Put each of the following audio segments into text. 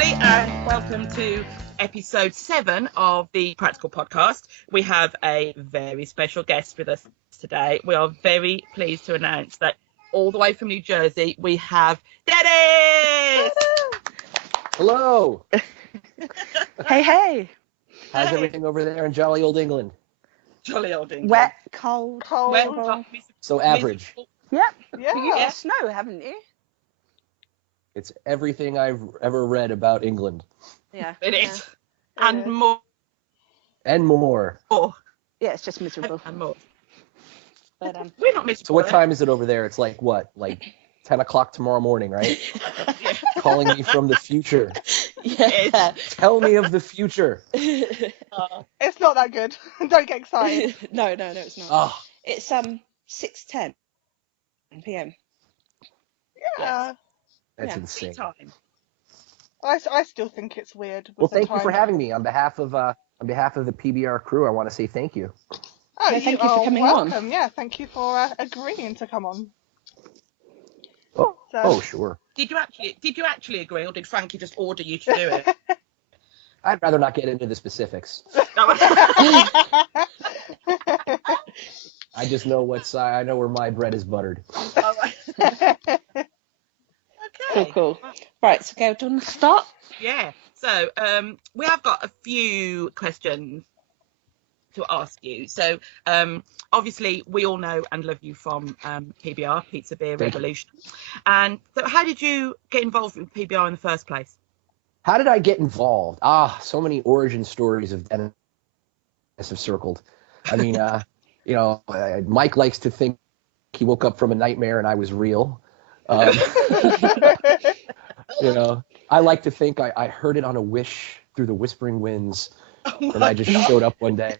everybody, and welcome to episode 7 of the Practical Podcast. We have a very special guest with us today. We are very pleased to announce that all the way from New Jersey, we have Dennis! Hello! Hey! How's everything over there in jolly old England? Jolly old England. Wet, cold, Wet, horrible. So average. Yep. Yeah. You got snow, haven't you? It's everything I've ever read about England. Yeah. It is. Yeah. And more. And more. Yeah, it's just miserable. And more. But, We're not miserable. So what time is it over there? It's like what? Like 10 o'clock tomorrow morning, right? Yeah. Calling me from the future. yeah. Tell me of the future. It's not that good. Don't get excited. no, it's not. Oh, It's 6:10 p.m. Yeah. that's Yeah. insane. Time. I still think it's weird. With Well, the thank you time. for having me. On behalf of the PBR crew, I want to say thank you. Oh, Yeah, thank you are for coming on. welcome. Yeah, thank you for agreeing to come on. Oh, So- oh, sure. Did you actually agree, or did Frankie just order you to do it? I'd rather not get into the specifics. I just know I know where my bread is buttered. All right. Okay. Cool. Right, so Gail, do you want to start? Yeah. So we have got a few questions to ask you. So obviously we all know and love you from PBR, Pizza Beer Thank you. Revolution. And so how did you get involved with PBR in the first place? How did I get involved? So many origin stories of Dennis have circled. I mean, Mike likes to think he woke up from a nightmare and I was real. I like to think I heard it on a wish through the whispering winds, and I just showed up one day.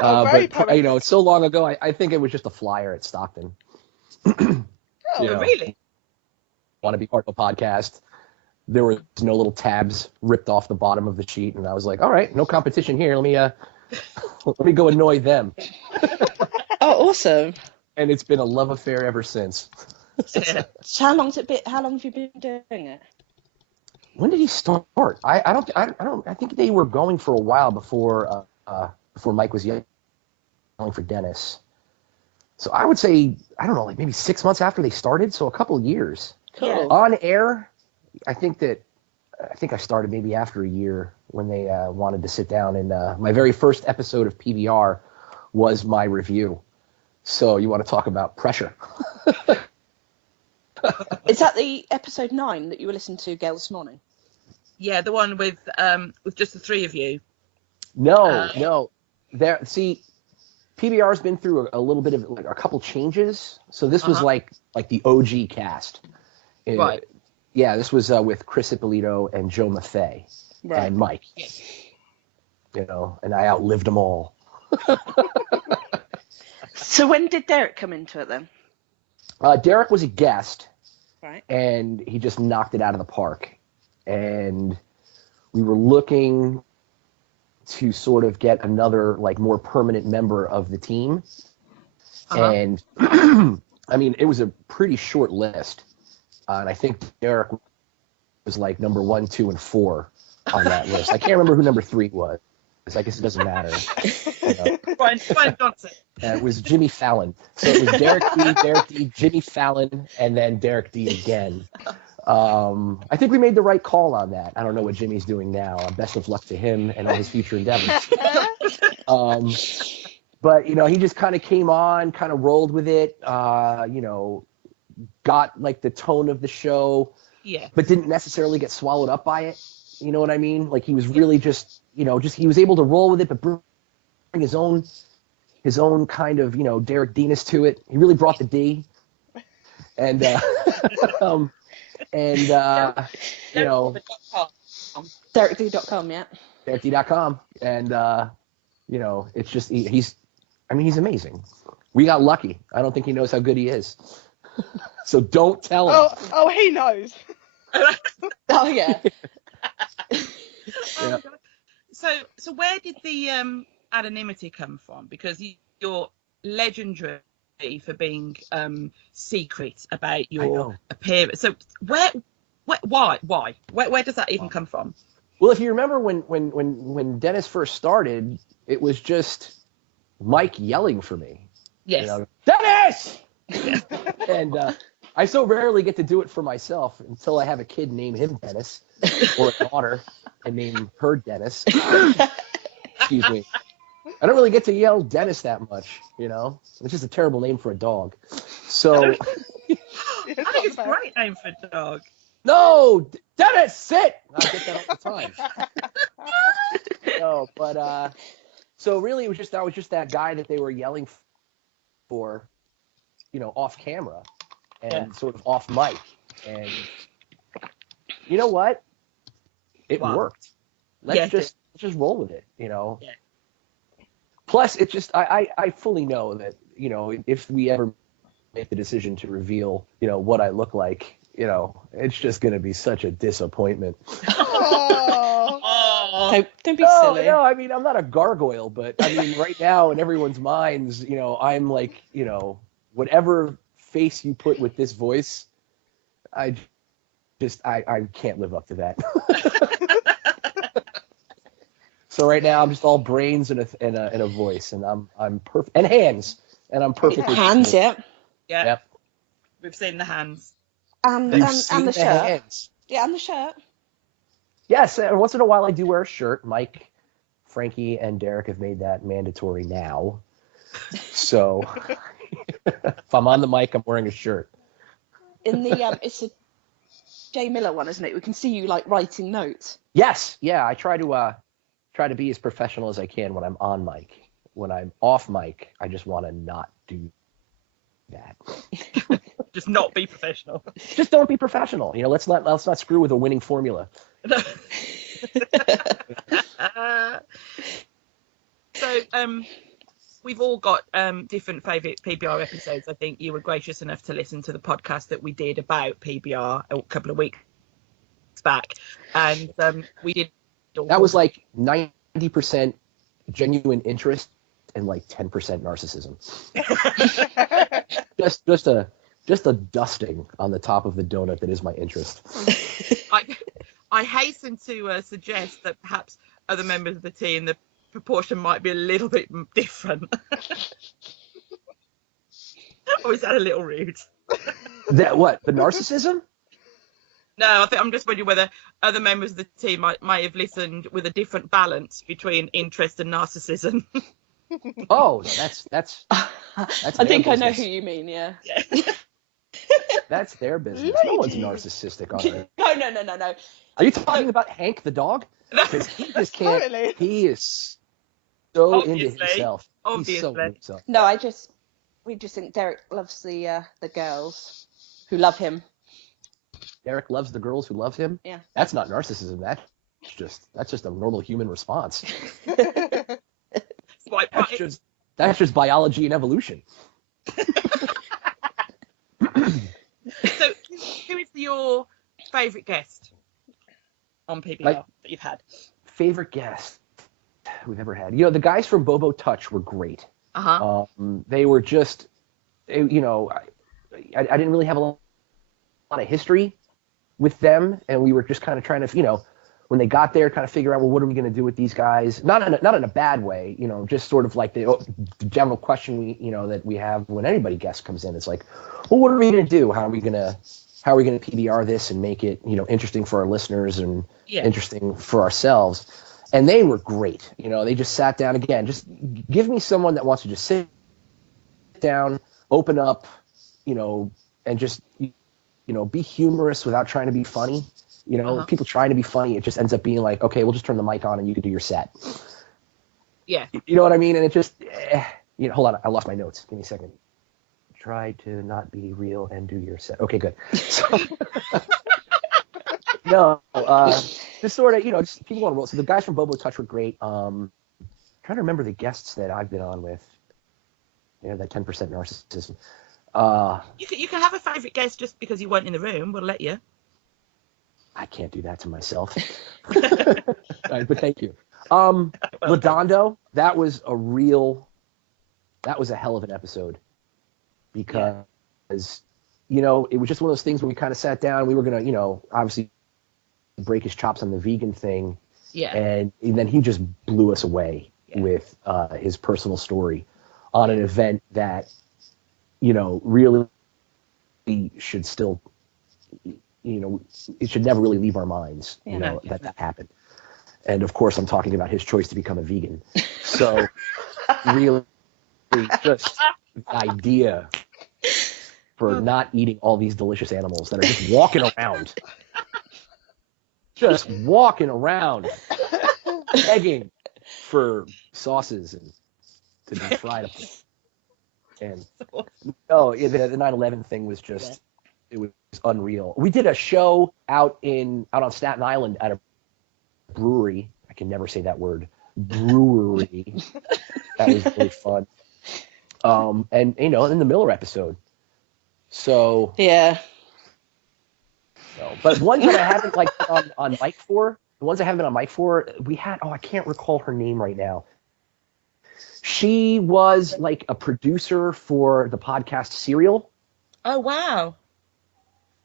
Very But it's so long ago. I think it was just a flyer at Stockton. Oh, You know. really? Want to be part of a podcast? There were no little tabs ripped off the bottom of the sheet, and I was like, all right, no competition here. Let me go annoy them. Oh, awesome. And it's been a love affair ever since. Yeah. So how long have you been doing it? When did he start? I think they were going for a while before Mike was yelling for Dennis. So I would say, I don't know, like maybe 6 months after they started, so a couple of years. Cool. On air, I think I started maybe after a year when they wanted to sit down, and my very first episode of PBR was my review. So you want to talk about pressure. Is that the episode 9 that you were listening to, Gail, this morning? Yeah, the one with just the three of you. No. PBR's been through a little bit of like a couple changes. So this was like the OG cast. Right. Yeah, this was with Chris Ippolito and Joe Maffei and Mike. Yes. And I outlived them all. So when did Derek come into it then? Derek was a guest, Right. and he just knocked it out of the park. And we were looking to sort of get another like more permanent member of the team. And I mean, it was a pretty short list. And I think Derek was like number 1, 2, and 4 on that list. I can't remember who number 3 was. I guess it doesn't matter. Brian Johnson. It was Jimmy Fallon. So it was Derek D, Jimmy Fallon, and then Derek D again. I think we made the right call on that. I don't know what Jimmy's doing now. Best of luck to him and all his future endeavors. But, he just kind of came on, kind of rolled with it, got like the tone of the show, but didn't necessarily get swallowed up by it. You know what I mean? Like he was really just he was able to roll with it, but bring his own kind of, Derek D-ness to it. He really brought the D. And, DerekD.com, yeah. DerekD.com. And, it's just, he's amazing. We got lucky. I don't think he knows how good he is. So don't tell him. Oh, he knows. Oh, yeah. Oh, God. So where did the anonymity come from? Because you're legendary for being secret about your appearance. So Why? Where does that even come from? Well, if you remember when Dennis first started, it was just Mike yelling for me. Yes. You know, Dennis! And I so rarely get to do it for myself until I have a kid name him Dennis, or a daughter and name her Dennis. Excuse me. I don't really get to yell Dennis that much, you know? It's just a terrible name for a dog. So... I think it's a great name for a dog. No! Dennis, sit! I get that all the time. No, but... So really, I was just that guy that they were yelling for, you know, off camera and sort of off mic. And you know what? It worked. Let's just roll with it, you know. Yeah. Plus, it just I fully know that, you know, if we ever make the decision to reveal, you know, what I look like, you know, it's just going to be such a disappointment. Don't be silly. No, I mean, I'm not a gargoyle, but I mean, right now in everyone's minds, you know, I'm like, you know, whatever face you put with this voice, I can't live up to that. So right now I'm just all brains and a voice, and I'm perfect, and hands, and I'm perfectly hands. Yeah. Yep. We've seen the hands. And the shirt. Hands. Yeah, and the shirt. Yes, and once in a while I do wear a shirt. Mike, Frankie, and Derek have made that mandatory now. So if I'm on the mic, I'm wearing a shirt. In the it's a Jay Miller one, isn't it? We can see you like writing notes. Yes, yeah. I try to be as professional as I can when I'm on mic. When I'm off mic, I just want to not do that. Just not be professional. Just don't be professional. You know, let's not screw with a winning formula. So we've all got different favourite PBR episodes. I think you were gracious enough to listen to the podcast that we did about PBR a couple of weeks back, and we did. That was like 90% genuine interest and like 10% narcissism. just a dusting on the top of the donut that is my interest. I hasten to suggest that perhaps other members of the team, the proportion might be a little bit different. Or is that a little rude? That what? The narcissism? No, I think I'm just wondering whether other members of the team might have listened with a different balance between interest and narcissism. Oh, that's I think I know who you mean. Yeah. That's their business. No one's narcissistic on it. No. Are you talking about Hank the dog? Because he just can't. Totally. He is so Obviously. into himself. He's so into himself. No, we just think Derek loves the girls who love him. Derek loves the girls who love him. Yeah. That's not narcissism. That's just a normal human response. That's just biology and evolution. So, who is your favourite guest on PBR that you've had? Favorite guest we've ever had? You know, the guys from Bobo Touch were great. Uh-huh. They were just, you know, I didn't really have a lot of history with them, and we were just kind of trying to, you know, when they got there, kind of figure out, well, what are we going to do with these guys? Not in a bad way, you know, just sort of like the general question that we have when anybody guest comes in. It's like, well, what are we going to do? How are we going to PBR this and make it, you know, interesting for our listeners and interesting for ourselves? And they were great. You know, they just sat down again. Just give me someone that wants to just sit down, open up, you know, and just, you know, be humorous without trying to be funny. You know, people trying to be funny, it just ends up being like, okay, we'll just turn the mic on and you can do your set. Yeah. You know what I mean? And it just, you know, hold on, I lost my notes. Give me a second. Try to not be real and do your set. Okay, good. So, no, just sort of, you know, just people on a roll. So the guys from Bobo Touch were great. Trying to remember the guests that I've been on with. You know, that 10% narcissism. You can have a favourite guest just because you weren't in the room. We'll let you. I can't do that to myself. Right, but thank you. Madondo, that was a hell of an episode because you know, it was just one of those things where we kind of sat down. We were gonna, you know, obviously break his chops on the vegan thing. Yeah. And then he just blew us away with his personal story on an event that, you know, really should still, you know, it should never really leave our minds, you know, that happened. And of course, I'm talking about his choice to become a vegan. So really just the idea for not eating all these delicious animals that are just walking around. Just walking around, begging for sauces and to be fried up. And the 9/11 thing was just, it was unreal. We did a show out on Staten Island at a brewery. I can never say that word. Brewery. That was really fun. And you know, in the Miller episode. So Yeah. But ones that I haven't like on mic for, the ones I haven't been on mic for, we had, I can't recall her name right now. She was like a producer for the podcast Serial. Oh wow.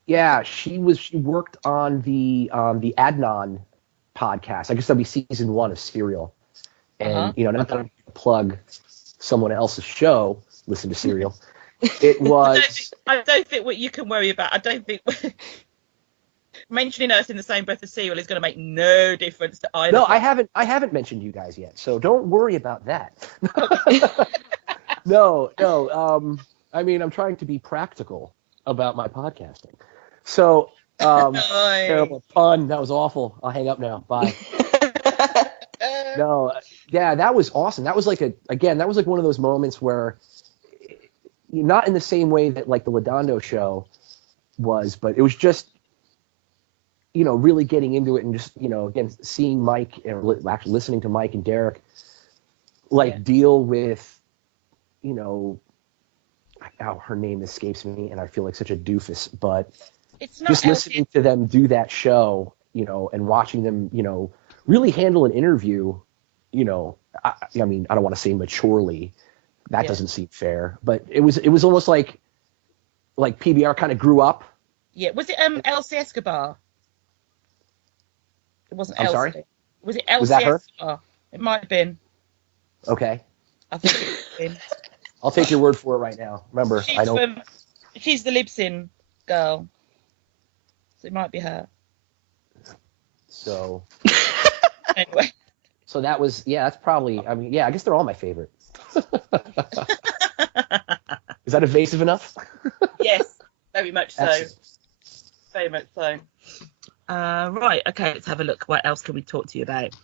Yeah, she worked on the Adnan podcast. I guess that'll be season 1 of Serial. And you know, not that I'm gonna plug someone else's show, listen to Serial. It was I don't think what you can worry about. I don't think mentioning us in the same breath as Serial is going to make no difference to either. No, I haven't mentioned you guys yet, so don't worry about that. No. I mean, I'm trying to be practical about my podcasting. So, terrible pun. That was awful. I'll hang up now. Bye. No, yeah, that was awesome. That was like one of those moments where, not in the same way that like the Madondo show was, but it was just, you know, really getting into it and just, you know, again, seeing Mike and actually listening to Mike and Derek, like deal with, you know, her name escapes me and I feel like such a doofus, but it's not just listening to them do that show, you know, and watching them, you know, really handle an interview, you know, I mean, I don't want to say maturely, that doesn't seem fair, but it was almost like PBR kind of grew up. Yeah, was it Elsie Escobar? It wasn't I'm Elsie. sorry? Was it Elsie Was that her? Escobar? It might have been. Okay. I think it might have been. I'll take your word for it right now. Remember, I know. She's the Libsyn girl. So it might be her. So. Anyway. So that was, that's probably, I mean, I guess they're all my favorite. Is that evasive enough? Yes, very much so. Very much so. Right, okay, let's have a look. What else can we talk to you about?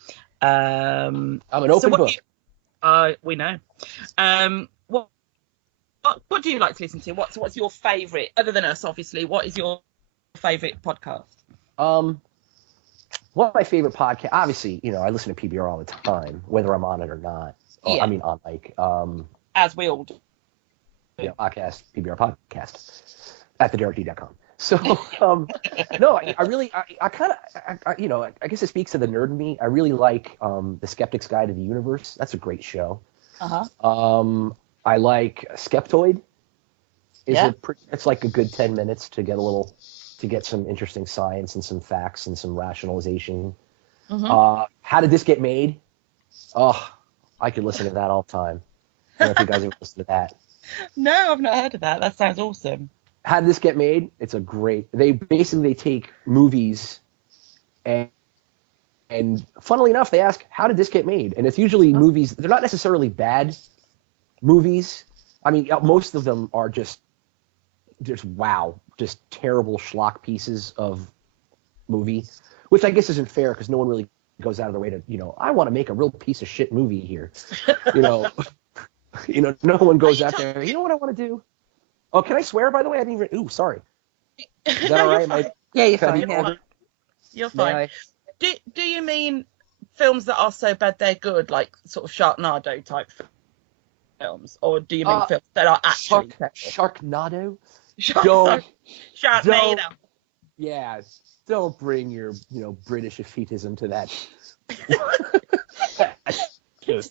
I'm an open book. We know. What do you like to listen to? What's your favourite, other than us, obviously? What is your favourite podcast? One of my favorite podcasts, obviously, you know, I listen to PBR all the time, whether I'm on it or not. I mean, on like as we all do. Yeah, podcast, PBR Podcast at theDerekD.com. So, no, I really, I kind of, you know, I guess it speaks to the nerd in me. I really like The Skeptic's Guide to the Universe. That's a great show. I like Sceptile. It's like a good 10 minutes to get some interesting science and some facts and some rationalization. How Did This Get Made? Oh, I could listen to that all the time. I don't know if you guys ever listen to that. No, I've not heard of that. That sounds awesome. How Did This Get Made? It's a great. They take movies and funnily enough, they ask, how did this get made? And it's usually movies. They're not necessarily bad movies. I mean, most of them are just terrible schlock pieces of movie, which I guess isn't fair because no one really goes out of their way to, you know, I want to make a real piece of shit movie here. You know, no one goes out there. You know what I want to do? Oh, can I swear, by the way? I didn't even. Ooh, sorry. Is that all right? Yeah, you're fine. You're fine. Do you mean films that are so bad they're good, like sort of Sharknado type films, or do you mean films that are actually Sharknado? Sharknado. Yeah, don't bring your British defeatism to that. You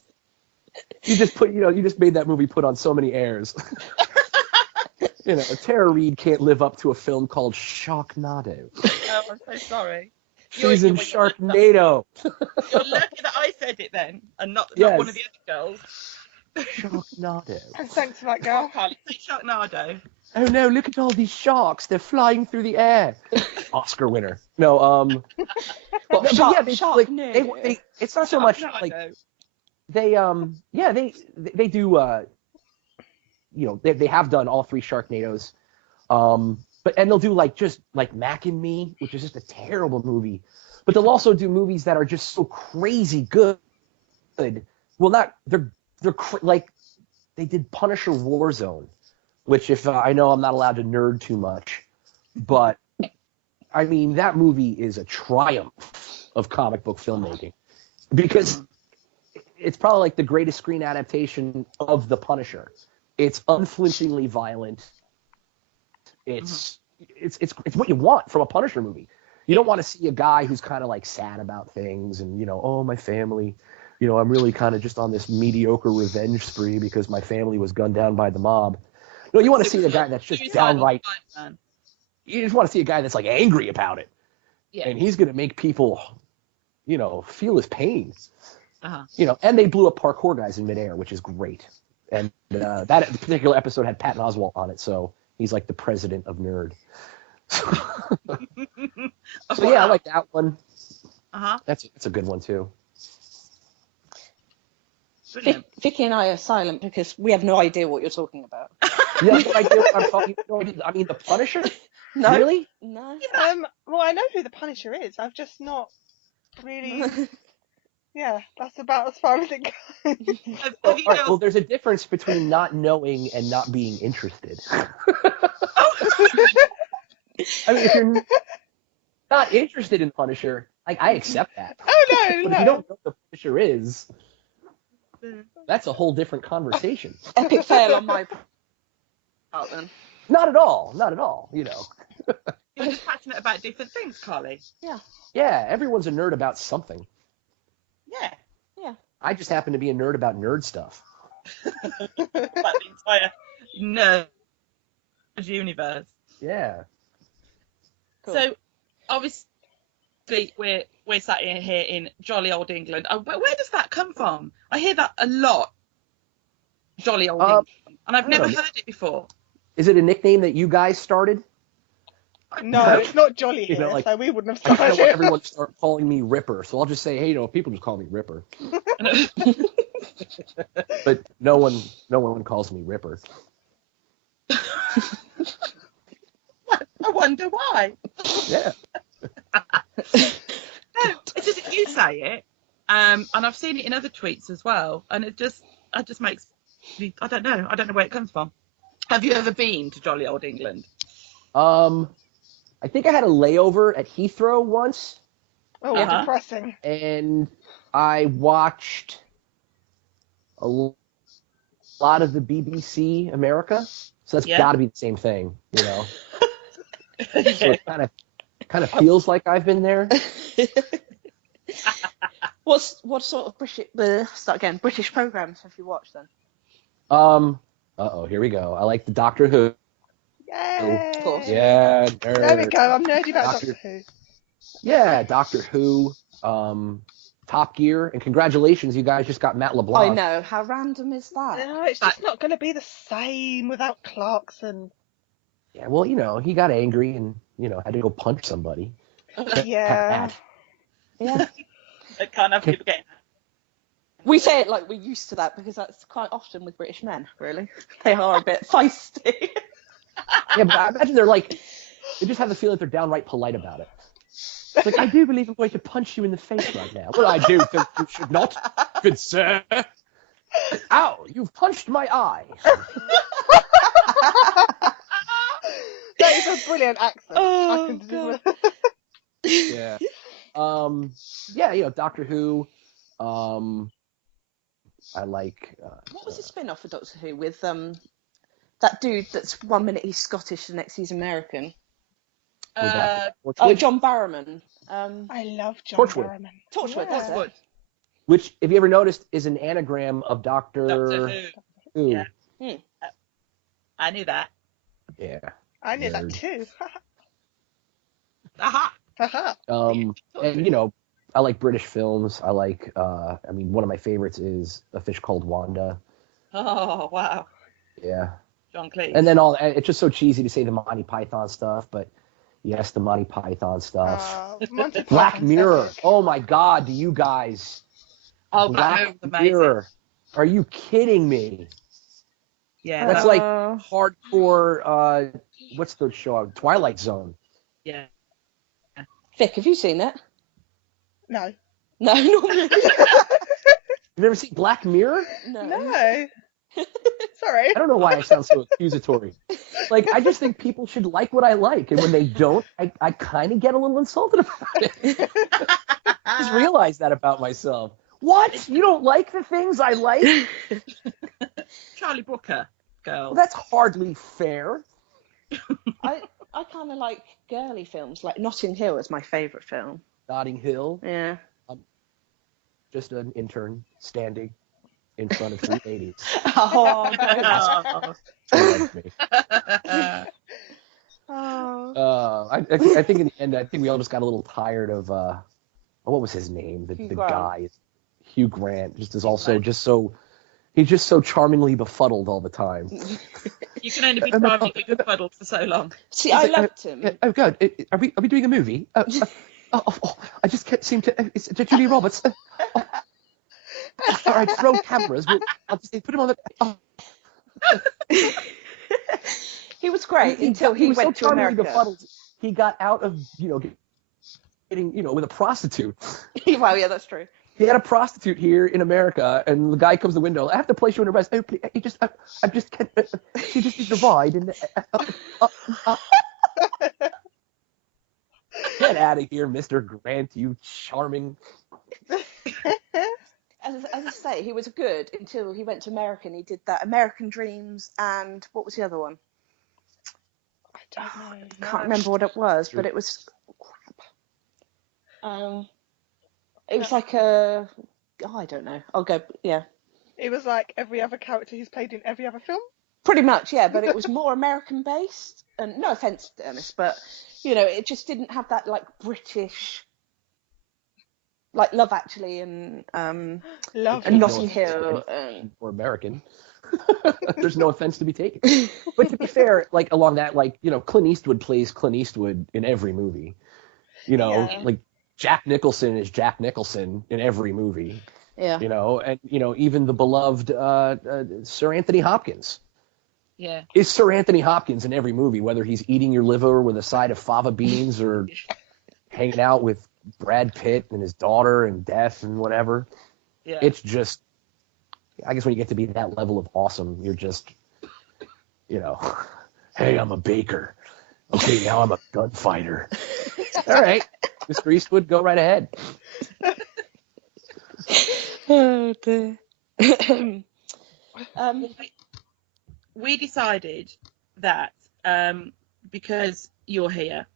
just made that movie put on so many airs. You know, Tara Reid can't live up to a film called Sharknado. Oh, I'm so sorry. She's in Sharknado. You're lucky that I said it then, and not Yes. one of the other girls. Sharknado. Thanks for that, girl. Carly, say Sharknado. Oh no, look at all these sharks. They're flying through the air. Oscar winner. No, What, but shark, yeah, they, shark like, nerd? they, it's not so much like they they do you know, they have done all 3 Sharknadoes. But they'll do like just like Mac and Me, which is just a terrible movie. But they'll also do movies that are just so crazy good. Well, not they're like they did Punisher Warzone, which if I know I'm not allowed to nerd too much, but I mean that movie is a triumph of comic book filmmaking because it's probably like the greatest screen adaptation of The Punisher. It's unflinchingly violent. It's what you want from a Punisher movie. You don't want to see a guy who's kind of like sad about things and, you know, oh, my family, you know, I'm really kind of just on this mediocre revenge spree because my family was gunned down by the mob. No, you want to see a guy that's just downright. You just want to see a guy that's like angry about it. Yeah. And he's going to make people, you know, feel his pain. Uh-huh. You know, and they blew up parkour guys in midair, which is great. And that particular episode had Patton Oswalt on it, so he's like the president of nerd. So yeah, I like that one. Uh-huh. That's a good one too. Vicky and I are silent because we have no idea what you're talking about. You have no idea what I'm talking about? I mean, The Punisher? No. Really? No. Well, I know who the Punisher is. I've just not really. Yeah, that's about as far as it goes. All right, well, there's a difference between not knowing and not being interested. I mean, if you're not interested in Punisher, like I accept that. Oh no, But no. if you don't know what the Punisher is, that's a whole different conversation. Epic fail on my part then. Not at all. Not at all. You know. You're just passionate about different things, Carly. Yeah. Yeah, everyone's a nerd about something. Yeah. Yeah. I just happen to be a nerd about nerd stuff. About the entire nerd universe. Yeah. Cool. So, obviously, we're sat here in jolly old England. But where does that come from? I hear that a lot. Jolly old England. And I've never heard it before. Is it a nickname that you guys started? No, it's not Jolly here, You know, like, so we wouldn't I have kind of started. want everyone to start calling me Ripper, so I'll just say, hey, you know, people just call me Ripper. But no one calls me Ripper. I wonder why. Yeah. No, it's just you say it, and I've seen it in other tweets as well, and it just makes me, I don't know where it comes from. Have you ever been to jolly old England? I think I had a layover at Heathrow once, Oh, Uh-huh. depressing. and I watched a lot of the BBC America, so that's Yeah. got to be the same thing, you know. So Okay. it kind of feels like I've been there. What sort of British programs have you watched then? Here we go. I like the Doctor Who. Yay! Of course. Yeah, There we nerd. go. I'm nerdy about Doctor- Doctor Who. Yeah, Doctor Who, Top Gear, and congratulations, you guys just got Matt LeBlanc. I know. How random is that? No, it's just not going to be the same without Clarkson. Yeah, well, you know, he got angry and, you know, had to go punch somebody. Yeah. Yeah. I can't have people getting. We say it like we're used to that because that's quite often with British men, really. They are a bit feisty. Yeah, but I imagine they just have the feeling that they're downright polite about it. It's like, I do believe I'm going to punch you in the face right now. Well, I do think you should not, good sir. Ow, you've punched my eye. That is a brilliant accent. Oh, I can do God. it. Yeah. Yeah, you know, Doctor Who. I like. What was the spin-off of Doctor Who with that dude that's 1 minute he's Scottish, the next he's American? John Barrowman. I love John Torchwood. Barrowman. Torchwood, Yeah. that's it. Which, if you ever noticed, is an anagram of Doctor Doctor Who. Who. Yeah. I knew that. Yeah. I knew that Nerd. too. Aha. Haha. And you know, I like British films. I like, one of my favorites is A Fish Called Wanda. Oh, wow. Yeah. John Cleese. And then it's just so cheesy to say the Monty Python stuff, but yes, the Monty Python stuff. Monty Black Python's Mirror. epic. Oh my God, do you guys? Oh, Black Mirror was amazing. Mirror. Are you kidding me? Yeah, That's that- like hardcore, what's the show? Twilight Zone. yeah. Vic, have you seen it? No. No, not really. You've never seen Black Mirror? No. Sorry. I don't know why I sound so accusatory. Like, I just think people should like what I like, and when they don't, I kind of get a little insulted about it. I just realized that about myself. What? You don't like the things I like? Charlie Brooker, girl. Well, that's hardly fair. I kind of like girly films. Like Notting Hill is my favourite film. Notting Hill, Yeah. just an intern standing in front of three ladies. Oh, no. Oh. She loves me. Oh. I think in the end, I think we all just got a little tired of what was his name? The Grant. guy, Hugh Grant, he's just so charmingly befuddled all the time. You can only be charmingly befuddled for so long. See, I loved him. Oh God, are we doing a movie? I just can't seem to. It's Julia Roberts. All right, throw cameras. I'll just put him on the. He was great until he was went so to charmingly America. befuddled. He got out of getting with a prostitute. Well, yeah, that's true. He had a prostitute here in America, and the guy comes to the window. I have to place you in arrest. Oh, please, I just can't. She just needs to ride. And get out of here, Mr. Grant, you charming. As I say, he was good until he went to America and he did that American Dreams and what was the other one? I don't know. I can't remember what it was, but it was crap. It was like I don't know. I'll go, yeah. It was like every other character he's played in every other film. Pretty much, yeah, but it was more American based. And no offense to Dennis, but it just didn't have that like British, like Love Actually and Love and you. Notting Hill. Or American. There's no offense to be taken. But to be fair, like along that, like Clint Eastwood plays Clint Eastwood in every movie. Yeah. Like Jack Nicholson is Jack Nicholson in every movie. Yeah. And even the beloved Sir Anthony Hopkins. Yeah. Is Sir Anthony Hopkins in every movie, whether he's eating your liver with a side of fava beans or hanging out with Brad Pitt and his daughter and death and whatever. Yeah. It's just, I guess when you get to be that level of awesome, you're just, hey, I'm a baker. Okay, now I'm a gunfighter. All right, Mr. Eastwood, go right ahead. Oh dear. We decided that because you're here,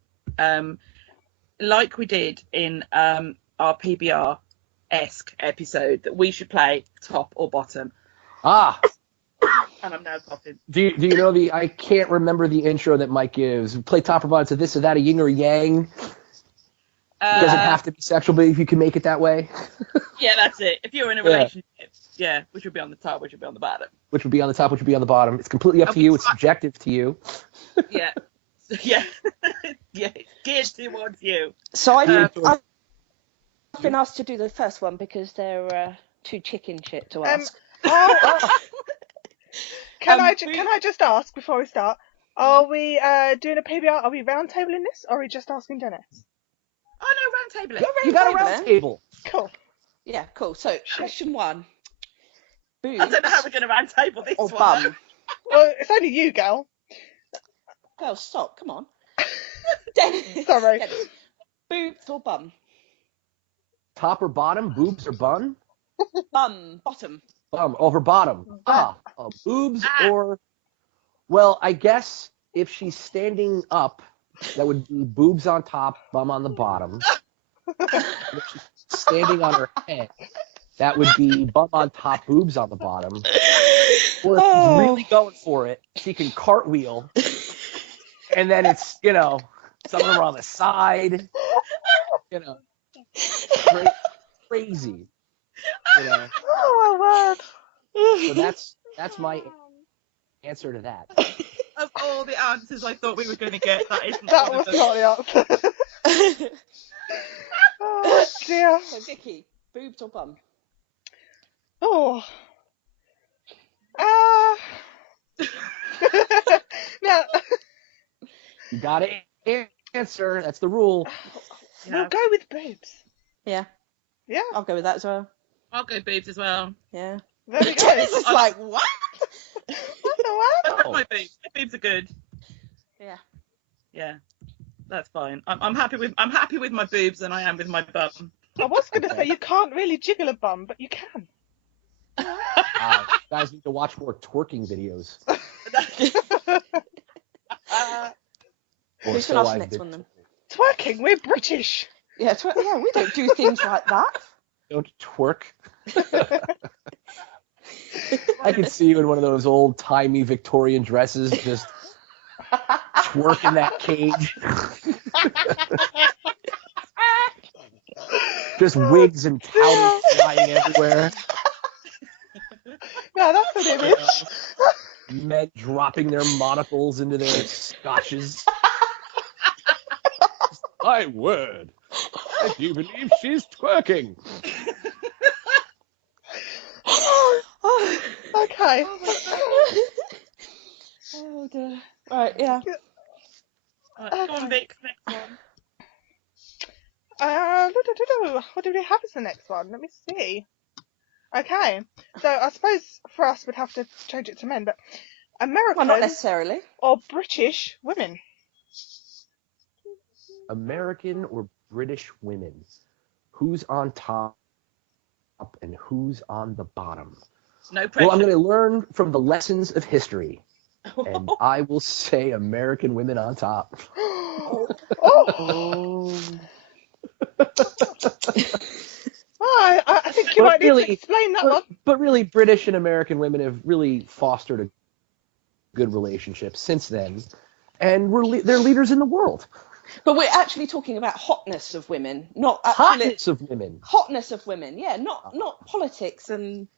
like we did in our PBR-esque episode, that we should play top or bottom. Ah, And I'm now coughing. do you know I can't remember the intro that Mike gives. Play top or bottom, so this or that, a yin or a yang. It doesn't have to be sexual, but if you can make it that way. Yeah, that's it. If you're in a relationship, which would be on the top, which would be on the bottom. Which would be on the top, which would be on the bottom. It's completely up to you. It's subjective to you. Yeah. Yeah. Yeah. Geared towards you. So I've been asked to do the first one because they're too chicken shit to ask. Can I just ask before we start? Are we doing a PBR? Are we round tabling this, or are we just asking Dennis? Oh no, round table. You got a round table. Cool. Yeah, cool. So question one. Boobs I don't know how we're going to round table this or one. bum? Well, it's only you, girl. Girl, stop. Come on. Dennis, Sorry. Dennis. Boobs or bum? Top or bottom, boobs or bun? Bum. Bottom. Bum over bottom. Boobs or, well, I guess if she's standing up, that would be boobs on top, bum on the bottom. If she's standing on her head, that would be bum on top, boobs on the bottom. Or if she's really going for it, she can cartwheel And then it's, some of them are on the side, crazy, Oh my word. So that's my answer to that. Of all the answers I thought we were going to get, that isn't That one was of them. not the answer. Oh dear. So Vicky, boobs or bum? Oh. Now, You gotta answer. That's the rule. we'll go with boobs. Yeah, Yeah, I'll go with that as well. I'll go boobs as well. Yeah. there we go. Dennis is like, what? What the what? I love my boobs. My boobs are good. Yeah. Yeah, that's fine. I'm happy with my boobs than I am with my bum. I was going to say you can't really jiggle a bum, but you can. Guys need to watch more twerking videos. Or Who's so going to ask the I've next been one then? told. Twerking, we're British. Yeah, we don't do things like that. Don't twerk. I can see you in one of those old-timey Victorian dresses, just twerking that cage. Just wigs and powder flying everywhere. No, that's an image. Men dropping their monocles into their scotches. My word. I do believe she's twerking. Okay. Oh dear. Right, yeah. Go on, Vic. Next one. What do we have as the next one? Let me see. Okay, so I suppose for us we'd have to change it to men, but American Well, not necessarily. or British women? American or British women? Who's on top and who's on the bottom? No pressure. Well, I'm going to learn from the lessons of history, and I will say American women on top. I think you might need to explain that one. But really, British and American women have really fostered a good relationship since then, and they're leaders in the world. But we're actually talking about hotness of women, not Hotness of women. Hotness of women, yeah, not politics and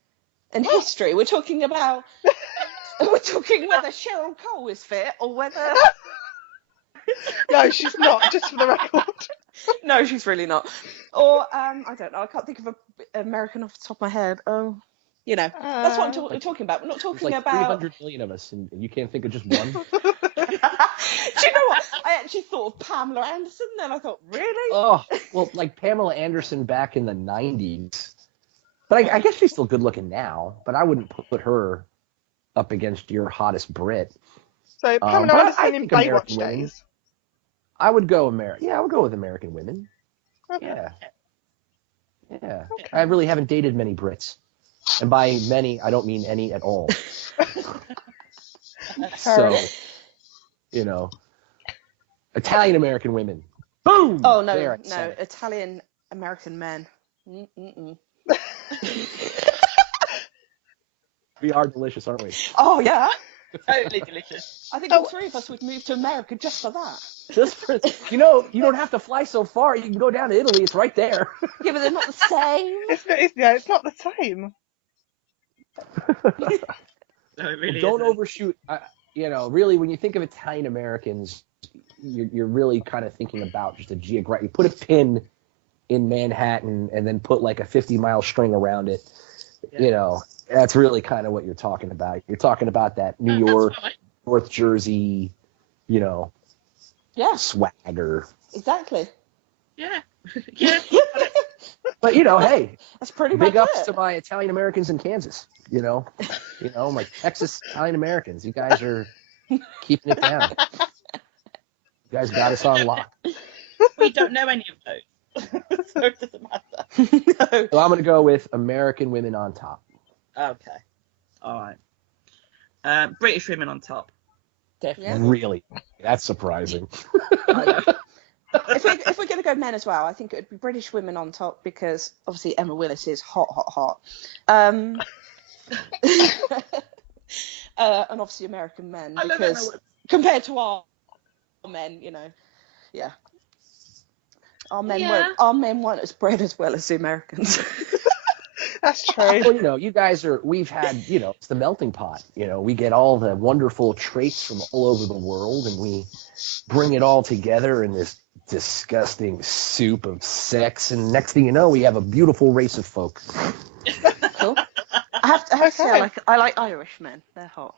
history. We're talking about whether Cheryl Cole is fit or whether. No, she's not. Just for the record. No, she's really not. Or I don't know. I can't think of an American off the top of my head. Oh, that's what we're talking about. We're not talking There's like about 300 million of us, and you can't think of just one. Do you know what? I actually thought of Pamela Anderson, then I thought, really? Oh, well, like Pamela Anderson back in the 90s. But I guess she's still good looking now, but I wouldn't put her up against your hottest Brit. So Pamela but I Anderson in think Baywatch American women- days. I would go American. Yeah, I would go with American women. Okay. Yeah. Yeah. Okay. I really haven't dated many Brits. And by many, I don't mean any at all. So, Italian American women. Boom! Oh, no, There, I said it. Italian American men. Mm-mm-mm. We are delicious, aren't we? Oh, yeah. Totally delicious. I think all three of us would move to America just for that. Just for, you don't have to fly so far. You can go down to Italy. It's right there. Yeah, but they're not the same. It's not the same. No, it really Don't isn't. overshoot. Really, when you think of Italian Americans, you're really kind of thinking about just a geographic. You put a pin in Manhattan and then put like a 50-mile string around it. Yeah. That's really kind of what you're talking about. You're talking about that New York, That's fine. North Jersey, Yeah, swagger. exactly. Yeah. Yeah. But hey, That's pretty much big ups it. to my Italian Americans in Kansas. My Texas Italian Americans. You guys are keeping it down. You guys got us on lock. We don't know any of those. So it doesn't matter. No. So I'm going to go with American women on top. Okay. All right. British women on top. Definitely. Really? That's surprising. If we're going to go men as well, I think it would be British women on top because obviously Emma Willis is hot, hot, hot. And obviously American men I love because Emma Willis. compared to our men, yeah. Our men weren't as bred as well as the Americans. That's true. Well, you guys we've had, it's the melting pot. We get all the wonderful traits from all over the world, and we bring it all together in this disgusting soup of sex, and next thing you know, we have a beautiful race of folk. Cool. I have to say, I like Irish men. They're hot.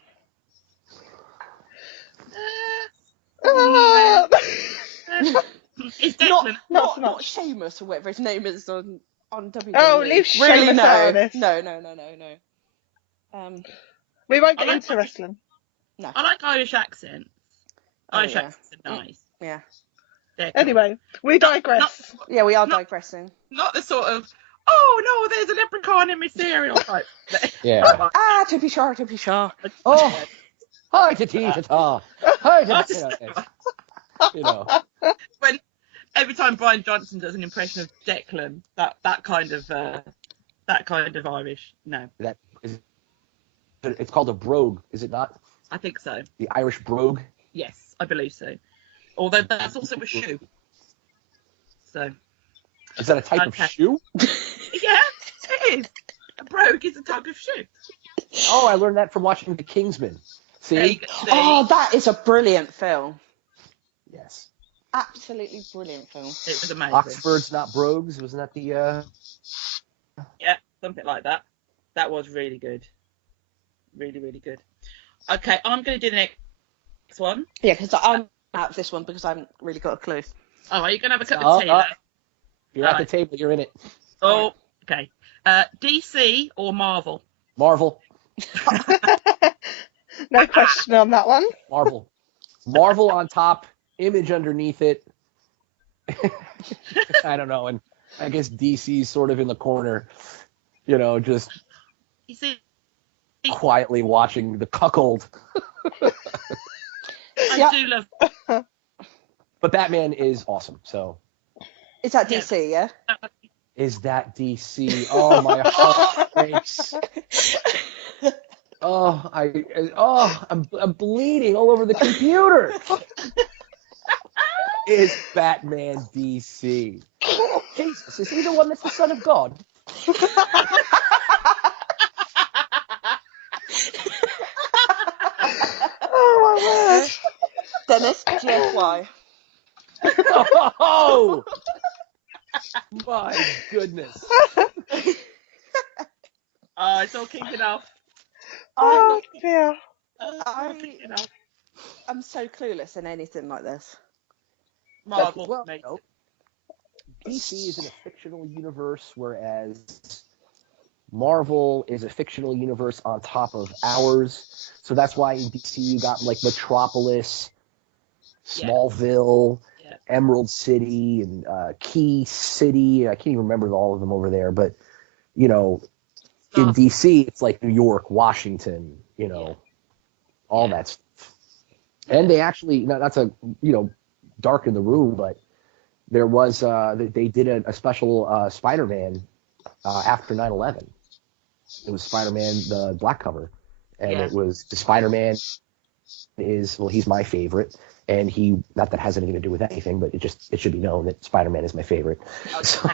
It's Declan. Not Seamus or whatever his name is on WWE. Oh, leave Seamus out of this. No. We won't get into wrestling. No. I like Irish accents. Irish accents are nice. Yeah. Anyway, we digress. We are digressing. Not the sort of, oh no, there's a leprechaun in my cereal type. Yeah. To be sure. Oh, hi, ta-ta. Hi, ta-ta. When every time Brian Johnson does an impression of Declan, that kind of Irish. No. It's called a brogue, is it not? I think so. The Irish brogue. Yes, I believe so. Although that's also a shoe. So. Is that a type of shoe? Yeah, it is. A brogue is a type of shoe. Oh, I learned that from watching The Kingsman. See? Oh, that is a brilliant film. Yes. Absolutely brilliant film. It was amazing. Oxfords, not brogues. Wasn't that the... Yeah, something like that. That was really good. Really, really good. Okay, I'm going to do the next one. Yeah, because I'm out of this one because I haven't really got a clue. Oh, are you going to have a cup of tea now? You're at the table. You're in it. Oh, okay. DC or Marvel? Marvel. No question on that one. Marvel. Marvel on top, Image underneath it. I don't know, and I guess DC's sort of in the corner, just You see, quietly watching the cuckold. I do love. But Batman is awesome. So. Is that DC? Yeah. Is that DC? Oh, my heart breaks. I'm bleeding all over the computer. Is Batman DC? Jesus, is he the one that's the son of God? Oh my word. Dennis, guess why? Oh, my goodness. Oh, it's all kicking off. Oh dear. I'm so clueless in anything like this. Marvel, Well, mate. DC is in a fictional universe, whereas Marvel is a fictional universe on top of ours. So that's why in DC you got like Metropolis, Smallville, Emerald City, and Key City. I can't even remember all of them over there, but in DC it's like New York, Washington, all that stuff. And they actually, not to darken the room, but there was they did a special SpiderMan after 9/11. It was SpiderMan, the black cover, and it was the SpiderMan he's my favorite, and he, not that has anything to do with anything, but it should be known that SpiderMan is my favorite. So,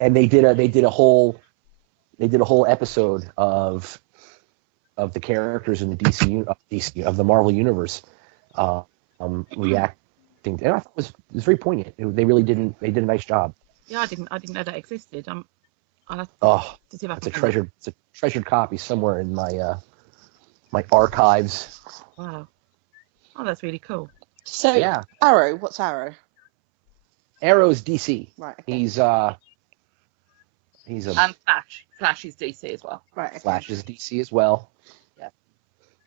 and they did a whole episode of the characters in the DC of the Marvel universe reacting. And I thought it was very poignant. They did a nice job. Yeah, I didn't know that existed. I'll have to see if I can. It's a treasured copy somewhere in my my archives. Wow. Oh, that's really cool. So yeah. Arrow, what's Arrow? Arrow's DC. Right. Okay. He's and Flash. Flash is DC as well. Right. Okay. Flash is DC as well. Yeah.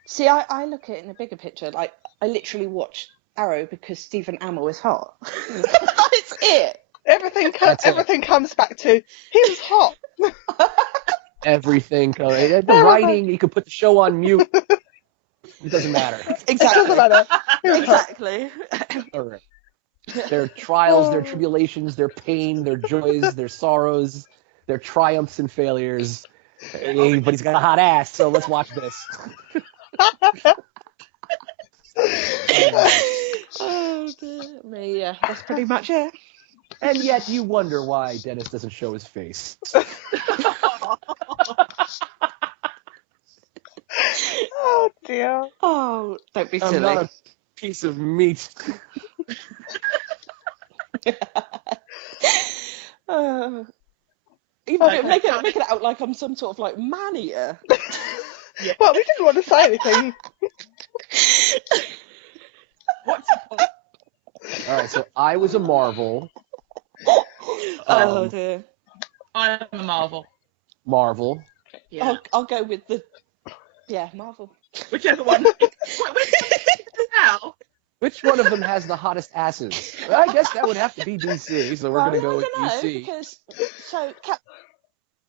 See, I look at it in a bigger picture. Like, I literally watch Arrow because Stephen Amell is hot. That's it. Everything comes back to he was hot. Everything. The writing, you could put the show on mute. It doesn't matter. Exactly. It doesn't matter. Exactly. All right. Their trials, their tribulations, their pain, their joys, their sorrows, their triumphs and failures. But he's got a hot ass, so let's watch this. Oh dear me, yeah, that's pretty much it. And yet you wonder why Dennis doesn't show his face. Oh dear. Oh, don't be I'm silly. not a piece of meat. You know, make it out like I'm some sort of like man eater. Yeah. Well, we didn't want to say anything. What's the point? All right, so I was a Marvel. Oh dear. I'm a Marvel. Marvel. Yeah. I'll go with the Marvel. Whichever one. Which one now? Which one of them has the hottest asses? Well, I guess that would have to be DC, so we're going to go with I don't know, DC. because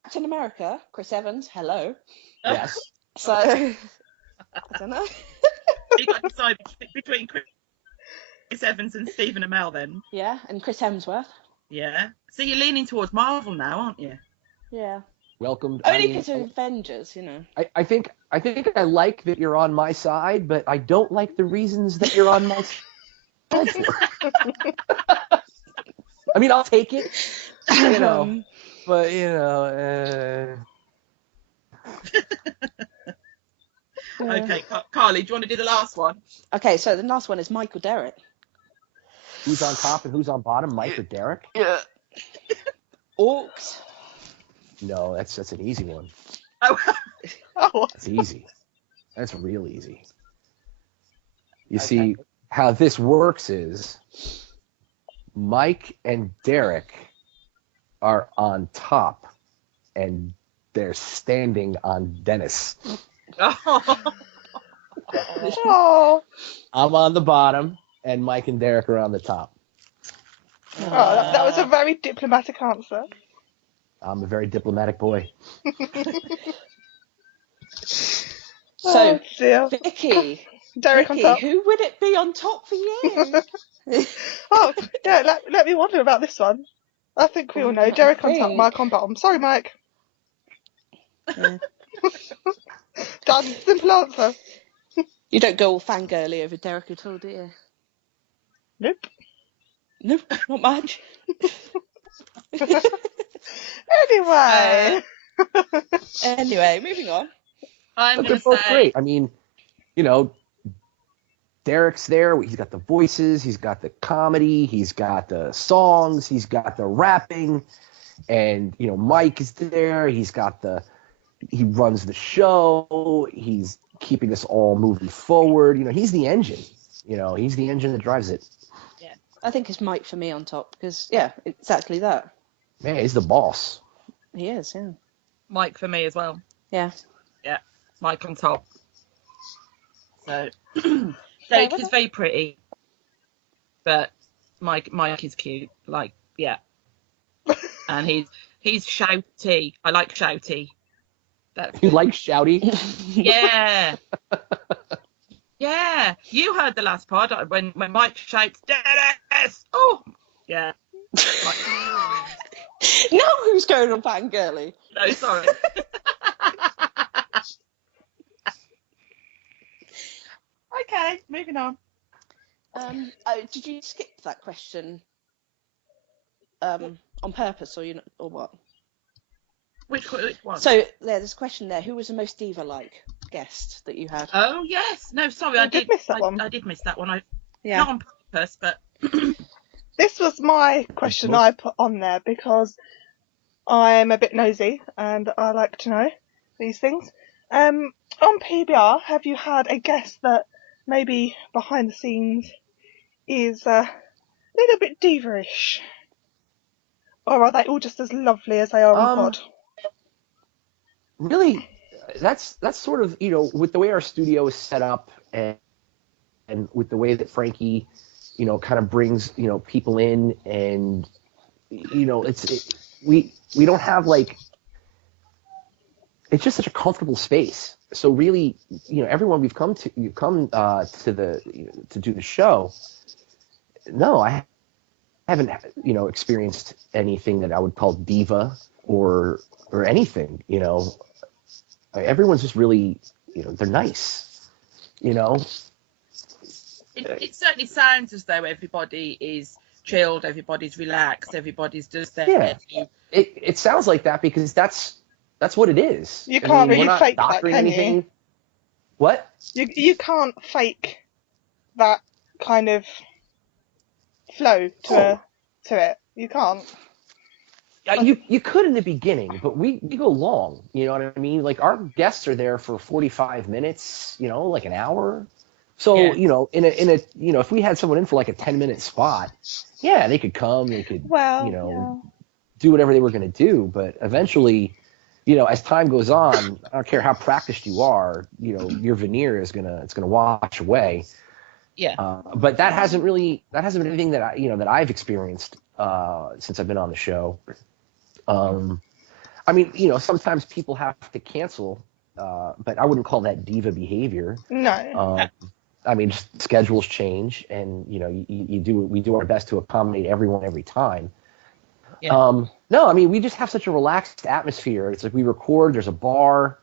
Captain America, Chris Evans, hello. Yes. So I don't know. You got to decide between Chris Evans and Stephen Amell then. Yeah, and Chris Hemsworth. Yeah. So you're leaning towards Marvel now, aren't you? Yeah. Welcome. Only because of Avengers, you know. I think I like that you're on my side, but I don't like the reasons that you're on my side for. I mean, I'll take it, you know, but you know. Okay, Carly, do you want to do the last one? Okay, so the last one is Michael Derrick. Who's on top and who's on bottom, Mike or Derek? Yeah. Orcs. No, that's an easy one. Oh, That's easy. That's real easy. You see, how this works is Mike and Derek are on top, and they're standing on Dennis. Oh. I'm on the bottom, and Mike and Derek are on the top. Oh, that was a very diplomatic answer. I'm a very diplomatic boy. So, dear. Vicky, Derek on top. who would it be on top for you? Oh, yeah, let me wonder about this one. I think we all know. Derek on top, Mike on bottom. Sorry, Mike. Yeah. Done. Simple answer. You don't go all fangirly over Derek at all, do you? Nope. Nope, not much. Anyway. Moving on. I'm But going they're to both say... great. I mean, you know, Derek's there. He's got the voices. He's got the comedy. He's got the songs. He's got the rapping. And, you know, Mike is there. He runs the show. He's keeping us all moving forward. You know, he's the engine. You know, he's the engine that drives it. Yeah, I think it's Mike for me on top because, yeah, exactly that. Man, he's the boss. He is, yeah. Mike for me as well. Yeah. Yeah, Mike on top. So, Derek is very pretty, but Mike is cute. Like, yeah. And he's shouty. I like shouty. You like shouty? Yeah. Yeah. You heard the last part when Mike shouts, Dennis! Oh! Yeah. Like, Now who's going on fangirly? no, sorry. Okay, moving on. Did you skip that question on purpose or what? Which one? So there's a question there. Who was the most diva-like guest that you had? Oh, yes. No, sorry, I did miss that one. I did miss that one. Yeah. Not on purpose, but... This was my question I put on there because I'm a bit nosy and I like to know these things. On PBR, have you had a guest that maybe behind the scenes is a little bit diva-ish? Or are they all just as lovely as they are on pod? Really, that's sort of, you know, with the way our studio is set up and with the way that Frankie, you know, kind of brings, you know, people in and, you know, we don't have like, it's just such a comfortable space. So really, you know, everyone we've come to do the show. No, I haven't, you know, experienced anything that I would call diva or anything, you know. Everyone's just really, you know, they're nice, you know. It certainly sounds as though everybody is chilled, everybody's relaxed, everybody's just there. Yeah. It sounds like that because that's what it is. You can't really we're not fake that, doctoring can anything. you? What? You can't fake that kind of flow to it. You can't. You could in the beginning, but we go long. You know what I mean? Like our guests are there for 45 minutes. Like an hour. So in a if we had someone in for like a 10-minute spot, yeah, they could come. They could do whatever they were going to do. But eventually, as time goes on, I don't care how practiced you are, your veneer is gonna wash away. Yeah. But that hasn't been anything that that I've experienced since I've been on the show. I mean, sometimes people have to cancel, but I wouldn't call that diva behavior. No. I mean, just schedules change, and we do our best to accommodate everyone every time. Yeah. No, I mean, we just have such a relaxed atmosphere. It's like we record. There's a bar,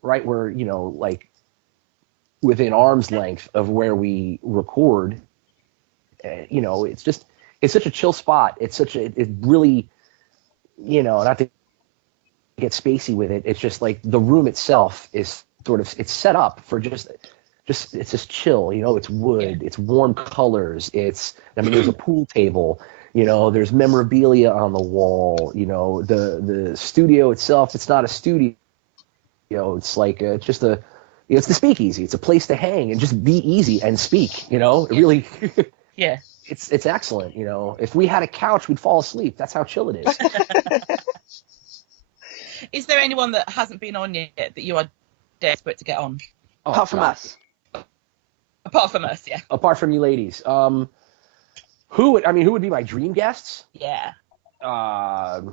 right where like within arm's length of where we record. It's such a chill spot. It really, not to get spacey with it. It's just like the room itself is it's set up for just it's just chill. It's wood, it's warm colors. There's a pool table. There's memorabilia on the wall. The studio itself, it's not a studio. It's like it's just it's the speakeasy. It's a place to hang and just be easy and speak. It really. Yeah. It's excellent. If we had a couch, we'd fall asleep. That's how chill it is. Is there anyone that hasn't been on yet that you are desperate to get on? Apart from us. Apart from us, yeah. Apart from you ladies. Who would be my dream guests? Yeah. Oh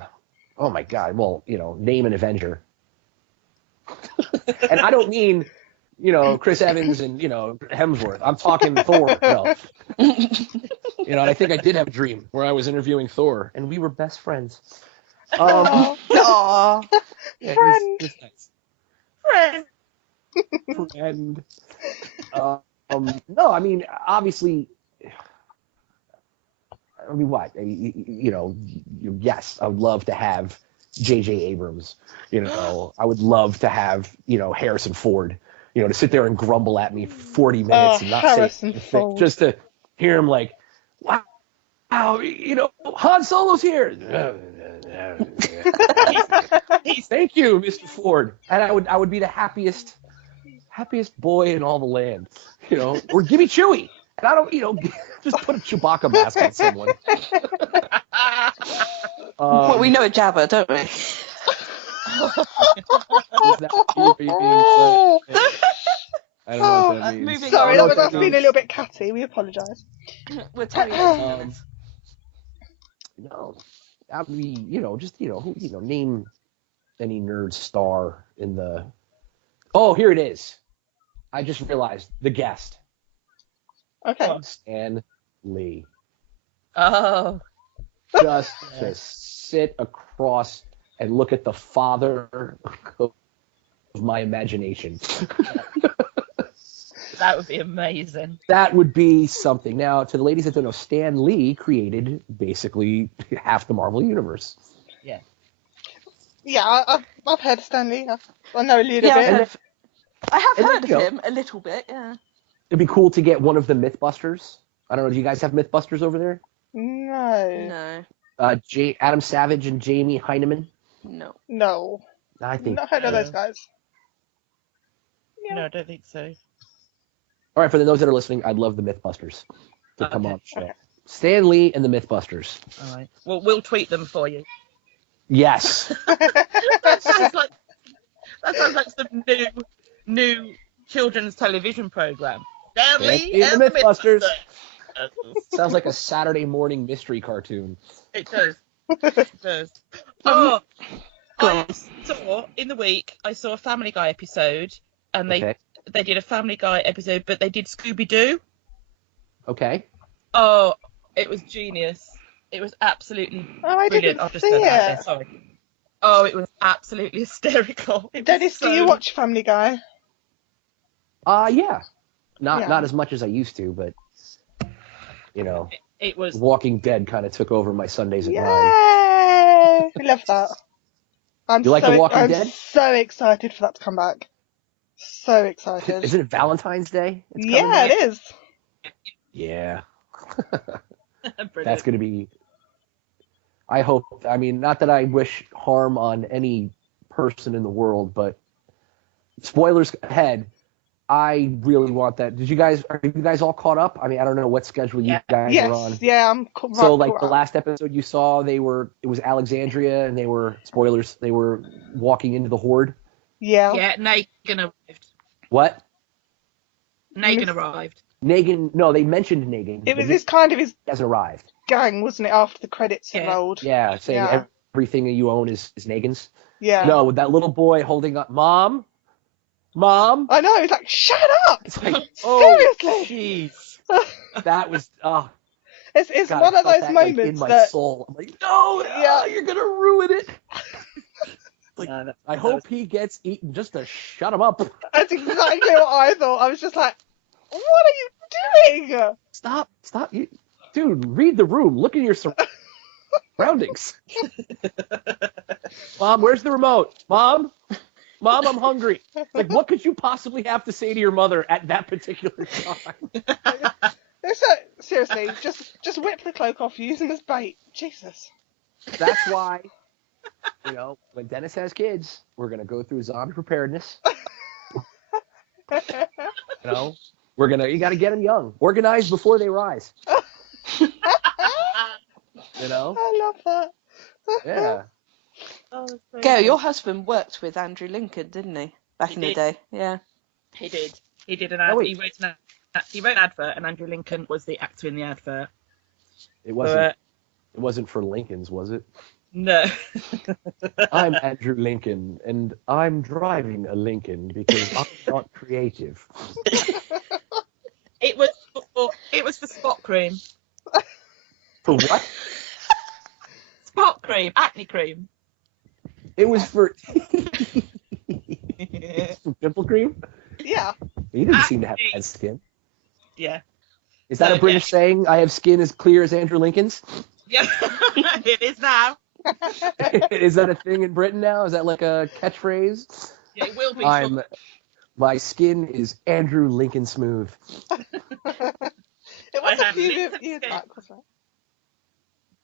my God. Well, name an Avenger. And I don't mean, Chris Evans and, Hemsworth. I'm talking Thor. No. And I think I did have a dream where I was interviewing Thor, and we were best friends. Aww. Yeah, Friend. he's nice. Friend. And no, I mean, obviously, what? Yes, I would love to have J.J. Abrams. I would love to have, Harrison Ford, to sit there and grumble at me for 40 minutes and not Harrison say Ford. just to hear him like, wow, Han Solo's here. Thank you, Mr. Ford. And I would be the happiest boy in all the land, or give me Chewie. And I don't, just put a Chewbacca mask on someone. Well, we know a Jabba, don't we? Is that what you mean? I don't know what that means. moving Sorry, on. that was us being a little bit catty. We apologise. We're telling you. No, that would be, name any nerd star in the. Oh, here it is. I just realized the guest. Okay. Stan Lee. Oh. Just to sit across and look at the father of my imagination. That would be amazing. That would be something. Now, to the ladies that don't know, Stan Lee created basically half the Marvel Universe. Yeah. Yeah, I've heard of Stanley. I know a little Yeah, bit. I have And heard then, of him a little bit, yeah. It'd be cool to get one of the Mythbusters. I don't know. Do you guys have Mythbusters over there? No. No. Adam Savage and Jamie Heineman. No. No. I think. Not heard of those guys. Yeah. No, I don't think so. All right, for those that are listening, I'd love the Mythbusters to come on the show. Okay. Stan Lee and the Mythbusters. All right. Well, we'll tweet them for you. Yes. That sounds like some new children's television program. Stan Lee and the Mythbusters. Mythbusters. Sounds like a Saturday morning mystery cartoon. It does. It does. Oh, in the week, I saw a Family Guy episode, and they did a Family Guy episode, but they did Scooby-Doo. Okay. Oh, it was genius. It was absolutely I brilliant. didn't I'll just see go back there, it. sorry. Oh, it was absolutely hysterical. Dennis, do you watch Family Guy? Yeah. Yeah. Not as much as I used to, but you know, It was. Walking Dead kind of took over my Sundays at 9. Yay! I love that. You like The Walking I'm Dead? so excited for that to come back. So excited. Isn't it Valentine's Day? It's coming Yeah, back? it is. Yeah. That's Brilliant. going to be. I hope. I mean, not that I wish harm on any person in the world, but spoilers ahead. I really want that. Are you guys all caught up? I mean, I don't know what schedule you guys are on. Yes, yeah, I'm So, like, the up. last episode you saw, it was Alexandria, and they were walking into the Horde. Yeah. Yeah, Negan arrived. What? Negan arrived. Negan, no, they mentioned Negan. It was but his kind of his he hasn't arrived. gang, wasn't it, after the credits Yeah. rolled? Yeah, saying Yeah. everything that you own is Negan's. Yeah. No, with that little boy holding up, Mom? I know, it's like, shut up! It's like, oh, Seriously! jeez. That was, It's God, one I of felt those that, like, in moments my that... soul. I'm like, no, Yeah. you're going to ruin it. Like, No, I hope he gets eaten just to shut him up. That's exactly what I thought. I was just like, what are you doing? Stop. Dude, read the room. Look at your surroundings. Mom, where's the remote? Mom, I'm hungry. Like, what could you possibly have to say to your mother at that particular time? Seriously, just whip the cloak off, use him as bait. Jesus. That's why, when Dennis has kids, we're going to go through zombie preparedness. You got to get them young. Organized before they rise. I love that. Yeah. Oh, Gail, your husband worked with Andrew Lincoln, didn't he? Back in the did. day. Yeah. He did. He did an Oh, ad. wait. He wrote an advert, and Andrew Lincoln was the actor in the advert. It wasn't for Lincoln's, was it? No. I'm Andrew Lincoln, and I'm driving a Lincoln because I'm not creative. It was for spot cream. For what? Spot cream, acne cream. It was for pimple cream? Yeah. He didn't seem to have bad skin. Yeah. Is that a British saying? I have skin as clear as Andrew Lincoln's? Yeah. It is now. Is that a thing in Britain now? Is that like a catchphrase? Yeah, it will be. My skin is Andrew Lincoln smooth. It was I a have few Lincoln years skin. back, wasn't it?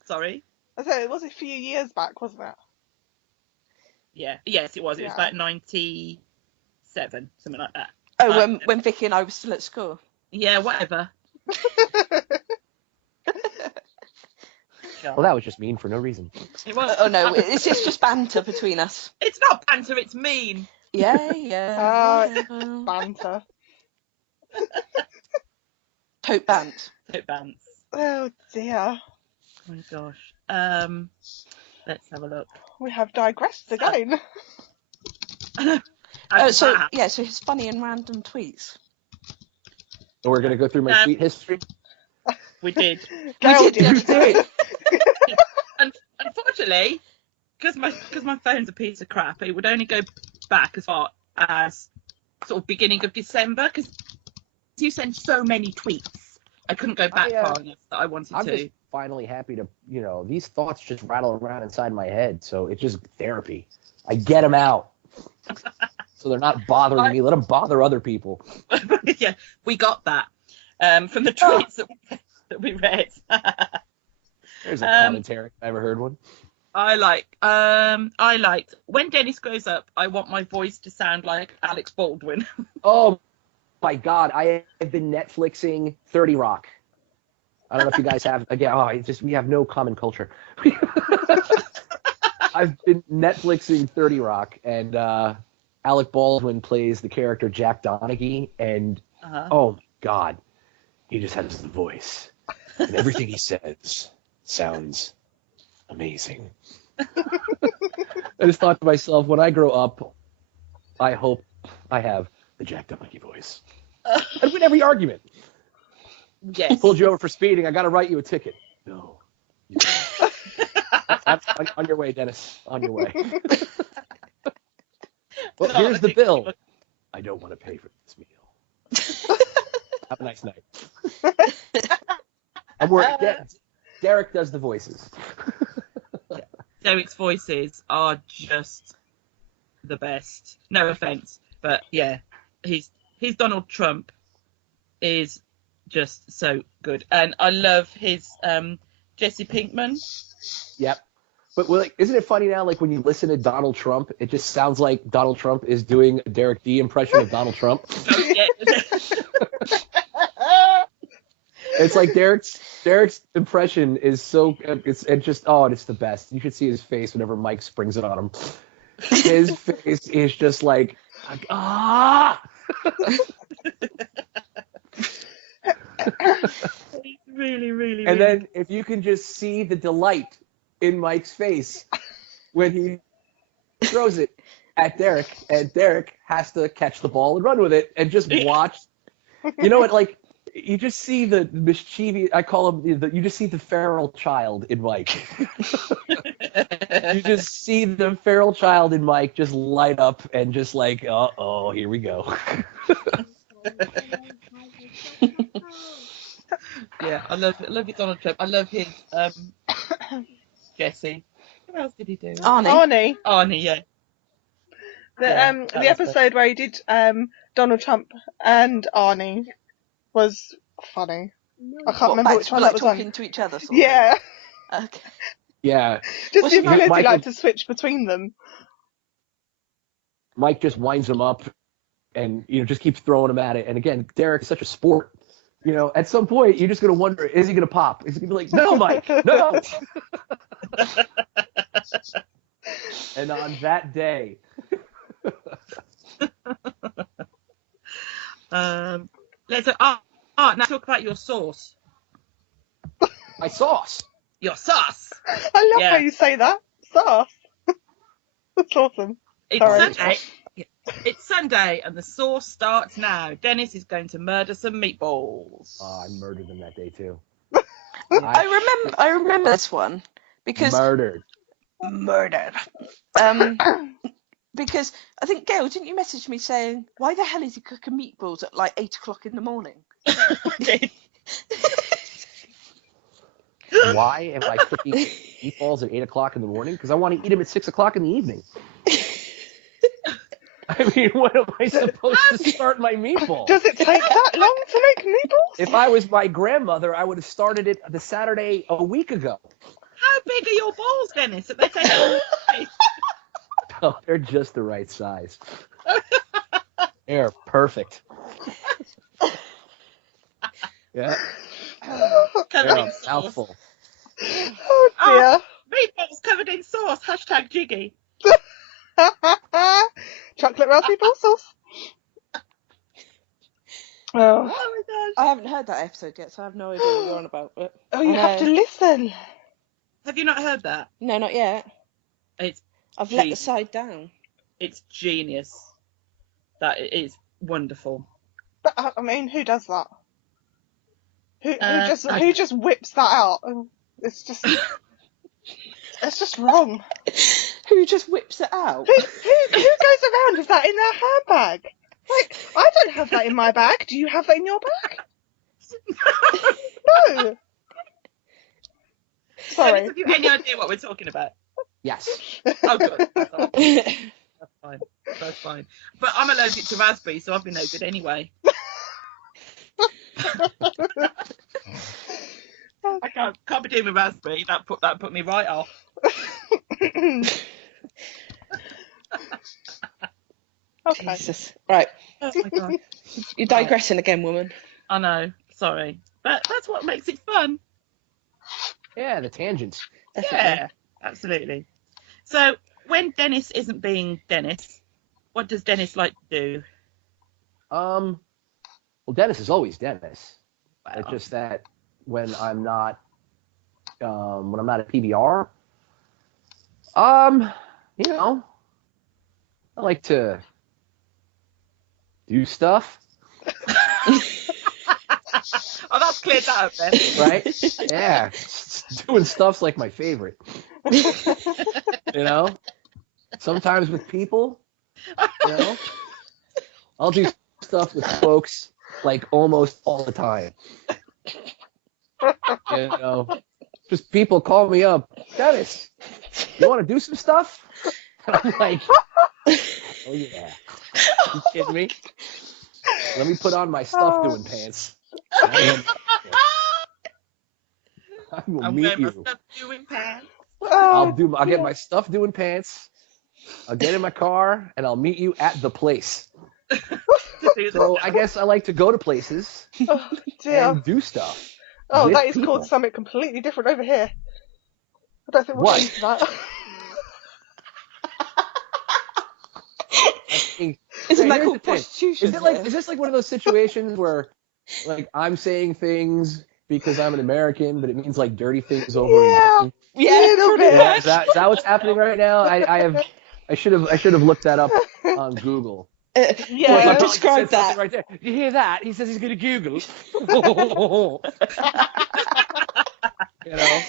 Sorry. I said it was a few years back, wasn't it? Yeah. Yes, it was. It was Yeah. about 97, something like that. Oh, when Vicky and I were still at school. Yeah, whatever. Well, that was just mean for no reason. It was. Oh no, it's just banter between us. It's not banter. It's mean. Yeah. whatever. Banter. Tote bant. It bants. Oh dear. Oh my gosh. Let's have a look. We have digressed again. So his funny and random tweets. So we're going to go through my tweet history. We did. Gail did. You did. Unfortunately, because my phone's a piece of crap, it would only go back as far as sort of beginning of December, because you send so many tweets. I couldn't go back far enough that I wanted I'm to. just finally happy to, these thoughts just rattle around inside my head, so it's just therapy. I get them out. So they're not bothering me. Let them bother other people. Yeah, we got that from the tweets that we read. There's a commentary. I ever heard one. I liked when Dennis grows up, I want my voice to sound like Alec Baldwin. Oh my God, I have been Netflixing 30 Rock. I don't know if you guys have. Again, we have no common culture. I've been Netflixing 30 Rock, and Alec Baldwin plays the character Jack Donaghy, and oh my God, he just has the voice, and everything he says sounds amazing. I just thought to myself, when I grow up, I hope I have the Jack Donaghy voice. I'd win every argument. Yes. He pulled you over for speeding. I got to write you a ticket. No. You don't. On your way, Dennis. On your way. Well, here's the bill. I don't want to pay for this meal. Have a nice night. Derek does the voices. Derek's voices are just the best. No offense, but yeah, he's Donald Trump is just so good, and I love his Jesse Pinkman. Yep. But like, isn't it funny now? Like when you listen to Donald Trump, it just sounds like Donald Trump is doing a Derek D impression of Donald Trump. It's like Derek's impression is so it's the best. You should see his face whenever Mike springs it on him. His face is just like ah. Really, really. And then if you can just see the delight in Mike's face when he throws it at Derek, and Derek has to catch the ball and run with it, and just watch. You know what? Like you just see the mischievous. I call him. You just see the feral child in Mike. You just see the feral child in Mike just light up and just like, oh, here we go. Yeah, I love it, Donald Trump. I love his Jesse. What else did he do? Arnie, yeah. The episode where he did Donald Trump and Arnie was funny. I can't remember which one that was talking on. to each other. Yeah. Okay. Yeah. Just the ability like to switch between them. Mike just winds him up and just keeps throwing him at it. And again, Derek is such a sport. At some point you're just gonna wonder, is he gonna pop? Is he gonna be like, no, Mike, no? And on that day, let's now talk about your sauce. my sauce. Your sauce. I love how you say that. Sauce. That's awesome. It's Sunday, and the sauce starts now. Dennis is going to murder some meatballs. Oh, I murdered them that day too. I remember this one because murdered. Because I think, Gail, didn't you message me saying, why the hell is he cooking meatballs at like 8 o'clock in the morning? Why am I cooking meatballs at 8 o'clock in the morning? Because I want to eat them at 6 o'clock in the evening. I mean, what am I supposed to start my meatballs? Does it take that long to make meatballs? If I was my grandmother, I would have started it the Saturday a week ago. How big are your balls, Dennis? They take all day. Oh, they're just the right size. They're perfect. Yeah. Covered in sauce. Mouthful. Oh dear. Meatballs covered in sauce. # Jiggy. Chocolate raspberry ball sauce. Oh my gosh. I haven't heard that episode yet, so I have no idea what you're on about. But You have to listen. Have you not heard that? No, not yet. I've let the side down. It's genius. That is wonderful. But I mean, who does that? Who just whips that out? It's just wrong. Who just whips it out? Who goes around with that in their handbag? Like, I don't have that in my bag. Do you have that in your bag? No. Sorry. Have you any idea what we're talking about? Yes. Oh, good. That's fine. But I'm allergic to raspberry, so I've been no good anyway. I can't be doing with raspberry. That put me right off. Okay. Jesus. Right. Oh my God. You're digressing again, woman. I know. Sorry. But that's what makes it fun. Yeah, the tangents. Definitely. Yeah, absolutely. So when Dennis isn't being Dennis, what does Dennis like to do? Well, Dennis is always Dennis. Wow. It's just that when I'm not at PBR, I like to do stuff. Oh, that's cleared that up then. Right? Yeah. Doing stuff's like my favorite. Sometimes with people, I'll do stuff with folks like almost all the time. You know, just people call me up, Dennis, you want to do some stuff? And I'm like, oh yeah. You kidding me? Let me put on my stuff doing pants. I will I'm meet wearing my you. stuff doing pants. I'll get my stuff doing pants. I'll get in my car and I'll meet you at the place. So I guess I like to go to places Oh, dear. and do stuff. Oh, with that is people. called something completely different over here. I don't think we'll What? get into that. I mean, Isn't that here's called the thing. prostitution? Is this like one of those situations where like I'm saying things because I'm an American, but it means like dirty things over in Yeah. Britain? Yeah, Little pretty bit. Yeah, much. is that what's happening right now? I should have looked that up on Google. Yeah. Well, My you brother described said something that. right there. You hear that? He says he's going to Google. You know,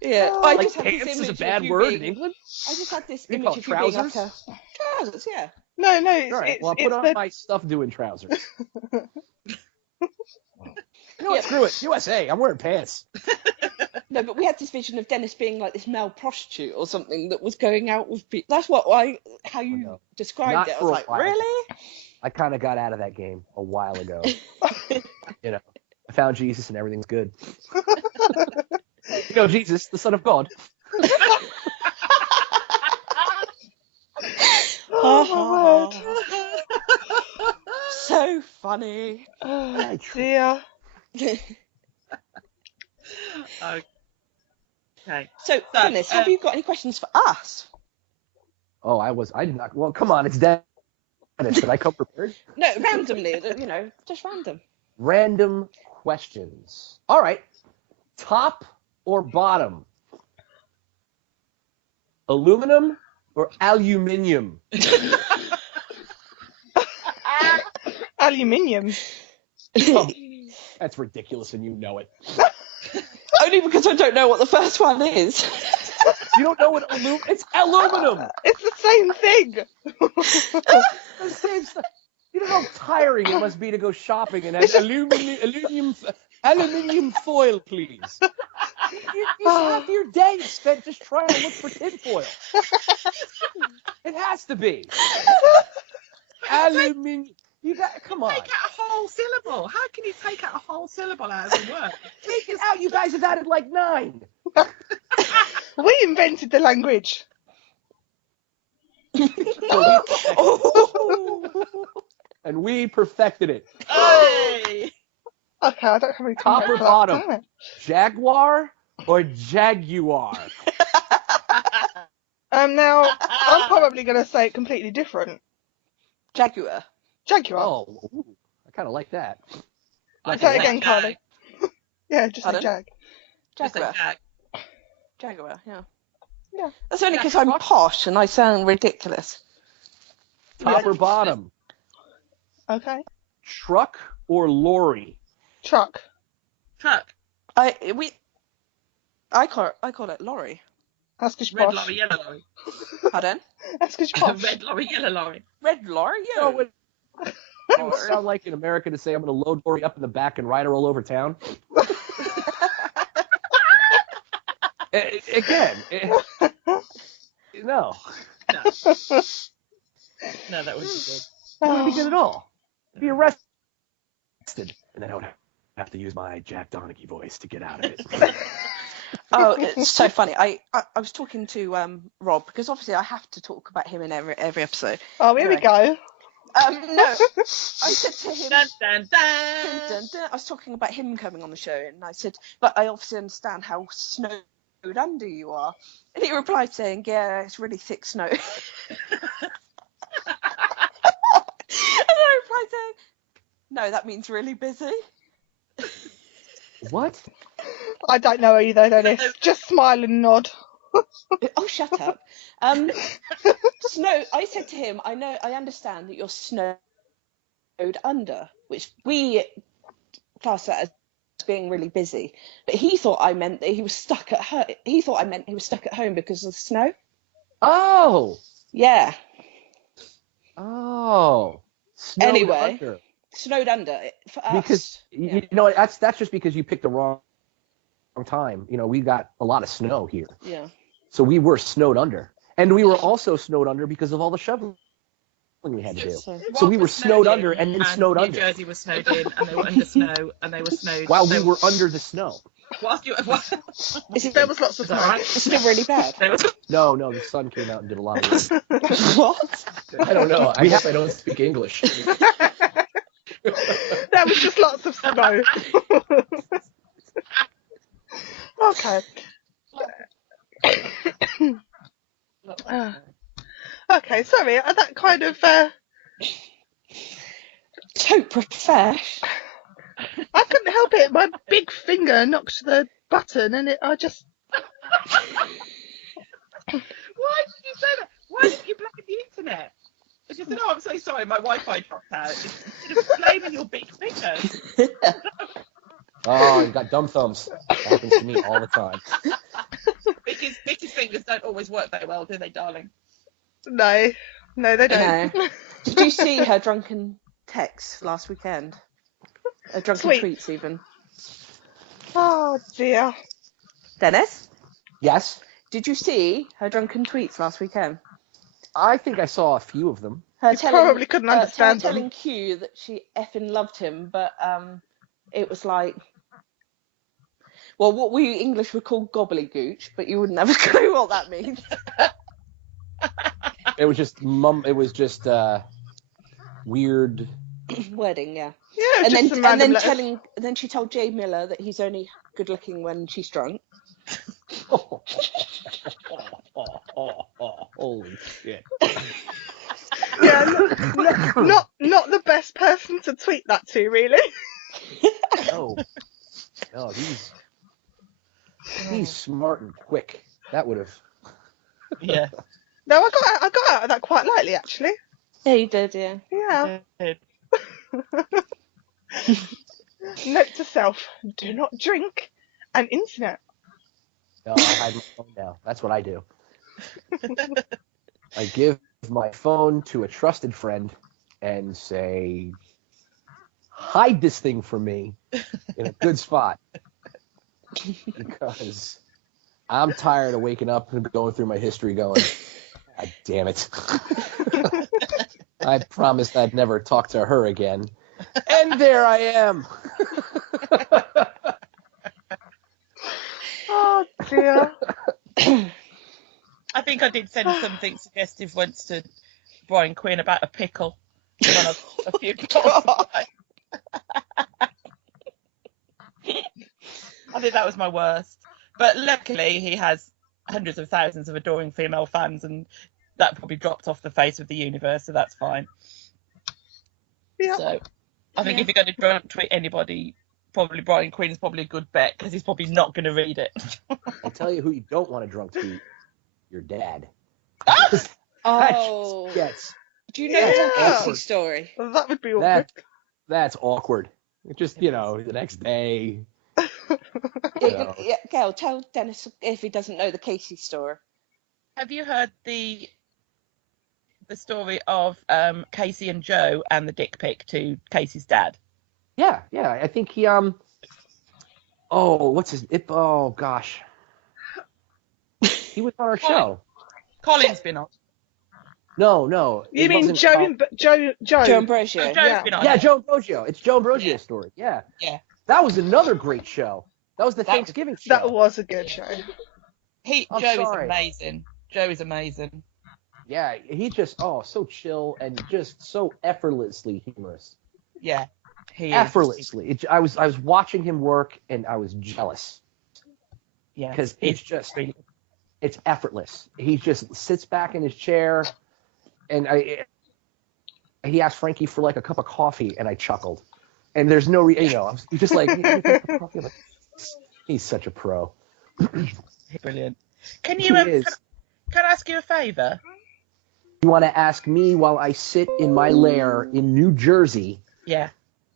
Yeah, Oh, I like just had this pants image is a of bad you word being, in England. I just had this You image call it of you being like trousers? a trousers, yeah. No, All it's, right. it's, Well, I'll put it's on the... my stuff doing trousers. You know what? Yeah. Screw it. USA. I'm wearing pants. No, but we had this vision of Dennis being like this male prostitute or something that was going out with people. That's how you know. described Not it. I for was a like, while. really? I kind of got out of that game a while ago. You know, I found Jesus and everything's good. You know, Jesus, the Son of God. Oh, my word. So funny. Oh, dear. Okay. So, Dennis, have you got any questions for us? Oh, I did not. Well, come on, it's Dennis. Did I come prepared? No, randomly, just random. Random questions. All right. Top or bottom? Aluminum or aluminium? Aluminium. Oh, that's ridiculous, and you know it. Only because I don't know what the first one is. You don't know what aluminum? It's aluminum. It's the same thing. The same stuff. You know how tiring it must be to go shopping and have aluminium foil, please. Half your day is spent just trying to look for tinfoil. It has to be. Aluminium. Come on. Take out a whole syllable. How can you take out a whole syllable out of a word? Take it out. You guys have added like 9. We invented the language. And we perfected it. Hey! Okay, I don't have any Top comment or for bottom? that. Damn it. Jaguar or Jaguar? Now, I'm probably going to say it completely different. Jaguar. Jaguar. Oh, ooh, I kind of like that. Say it again, Carly. Yeah, just say Pardon? Jag. Just say Jaguar. Jag. Jaguar, yeah. Yeah. That's only Yeah, because I'm posh and I sound ridiculous. Top or bottom? Okay. Truck or lorry? Truck. Truck. I call it lorry. That's because you're Red posh. lorry, yellow lorry. Pardon? That's because you're posh. Red lorry, yellow lorry. Red lorry? Yeah. No, it would sound like in America to say I'm going to load lorry up in the back and ride her all over town. Again, no. No, that wouldn't be good. That wouldn't be good at all. I'd be arrested. And then I would have to use my Jack Donaghy voice to get out of it. Oh, it's so funny. I was talking to Rob because obviously I have to talk about him in every episode. Oh, here we go. No, I said to him, Dun, dun, dun. dun, dun, dun. I was talking about him coming on the show, and I said, but I obviously understand how snowed under you are. And he replied saying, yeah, it's really thick snow. And I replied saying, no, that means really busy. What? I don't know either, Dennis. Just smile and nod. Oh, shut up. Snow. I said to him, I understand that you're snowed under, which we class that as being really busy. But he thought I meant that he was stuck at home. He thought I meant he was stuck at home because of the snow. Oh. Yeah. Oh. Snowed Anyway, under. snowed under for us. Because you know what, that's just because you picked the wrong time, we got a lot of snow here. Yeah. So we were snowed under. And we were also snowed under because of all the shoveling we had to do. So we were snowed under and then snowed under. New Jersey was snowed in, and they were under snow, and they were snowed. While we were under the snow. There was lots of snow. Right? Is it really bad? No, the sun came out and did a lot of work. What? I don't know. I guess I don't speak English. There was just lots of snow. Okay. Okay, sorry, that kind of So profesh. I couldn't help it. My big finger knocked the button, and I just. Why did you say that? Why did you blame the internet? I just said, "Oh, I'm so sorry, my Wi-Fi dropped out." Instead of blaming your big fingers. Oh, you got dumb thumbs. That happens to me all the time. Vicky's fingers don't always work very well, do they, darling? No, they don't. No. Did you see her drunken texts last weekend? Her drunken tweets, even. Oh dear. Dennis? Yes? Did you see her drunken tweets last weekend? I think I saw a few of them. Her probably couldn't understand them. telling Q that she effing loved him, but it was like, well, what we English would call gobbledygooch, but you wouldn't have a clue what that means. It was just weird. Wording, yeah. Yeah, And just then some random letters. and then she told Jay Miller that he's only good looking when she's drunk. Holy shit. Yeah, not the best person to tweet that to, really. No, he's smart and quick. That would have. Yeah. No, I got out of that quite lightly, actually. Yeah, you did, yeah. Yeah. Note to self: do not drink and internet. No, I hide my phone now. That's what I do. I give my phone to a trusted friend and say, hide this thing from me in a good spot. Because I'm tired of waking up and going through my history going, God damn it. I promised I'd never talk to her again. And there I am. Oh dear. I think I did send something suggestive once to Brian Quinn about a pickle. When a few bottles. I think that was my worst. But luckily he has hundreds of thousands of adoring female fans, and that probably dropped off the face of the universe, so that's fine. Yeah. So I think if you're going to drunk tweet anybody, probably Brian Quinn's probably a good bet, because he's probably not going to read it. I'll tell you who you don't want to drunk tweet. Your dad. Oh. Yes. Do you know Yeah. Casey's story? Well, that would be awkward. That's awkward. It just, the next day. Yeah, Gail, tell Dennis if he doesn't know the Casey story. Have you heard the story of Casey and Joe and the dick pic to Casey's dad? Yeah. I think he oh gosh. He was on our show. Colin's been on. No. You mean Joe Joe Ambrosio. Oh, Joe's been on. Yeah, Joe Ambrosio. It's Joe Ambrosio's story. Yeah. Yeah. That was another great show. That was the Thanksgiving show. That was a good show. Joe is amazing. Joe is amazing. Yeah, he just so chill and just so effortlessly humorous. Yeah, he is. Effortlessly. I was watching him work and I was jealous. Yeah, because it's effortless. He just sits back in his chair, and he asked Frankie for like a cup of coffee, and I chuckled. And there's no, he's just like, he's such a pro. Brilliant. Can you? Can I ask you a favour? You want to ask me while I sit in my lair in New Jersey? Yeah.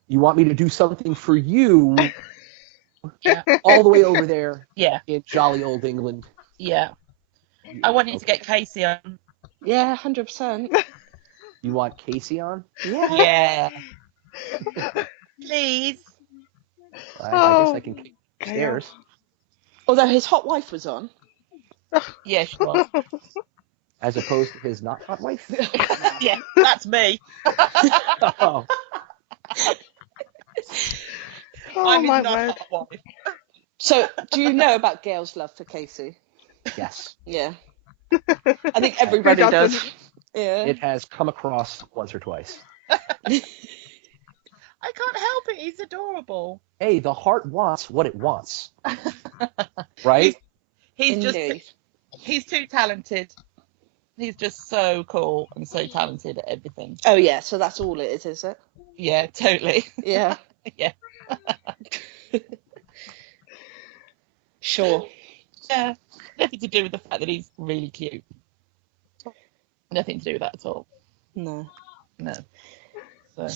You want me to do something for you? Yeah. All the way over there. Yeah. In jolly old England. Yeah. I want you to get Casey on. Yeah, 100%. You want Casey on? Yeah. Please. I guess I can kick upstairs. Although his hot wife was on. Yeah, she was. As opposed to his not hot wife. Yeah, that's me. Oh. I'm my his not word. hot wife. So, do you know about Gail's love for Casey? Yes. Yeah. I think everybody Who does. doesn't? Yeah. It has come across once or twice. I can't help it. He's adorable. Hey, the heart wants what it wants. Right? Indeed. He's too talented. He's just so cool and so talented at everything. Oh, yeah, so that's all it is it? Yeah, totally. Yeah. Yeah. Sure. Yeah. Nothing to do with the fact that he's really cute. Nothing to do with that at all. No. No. So.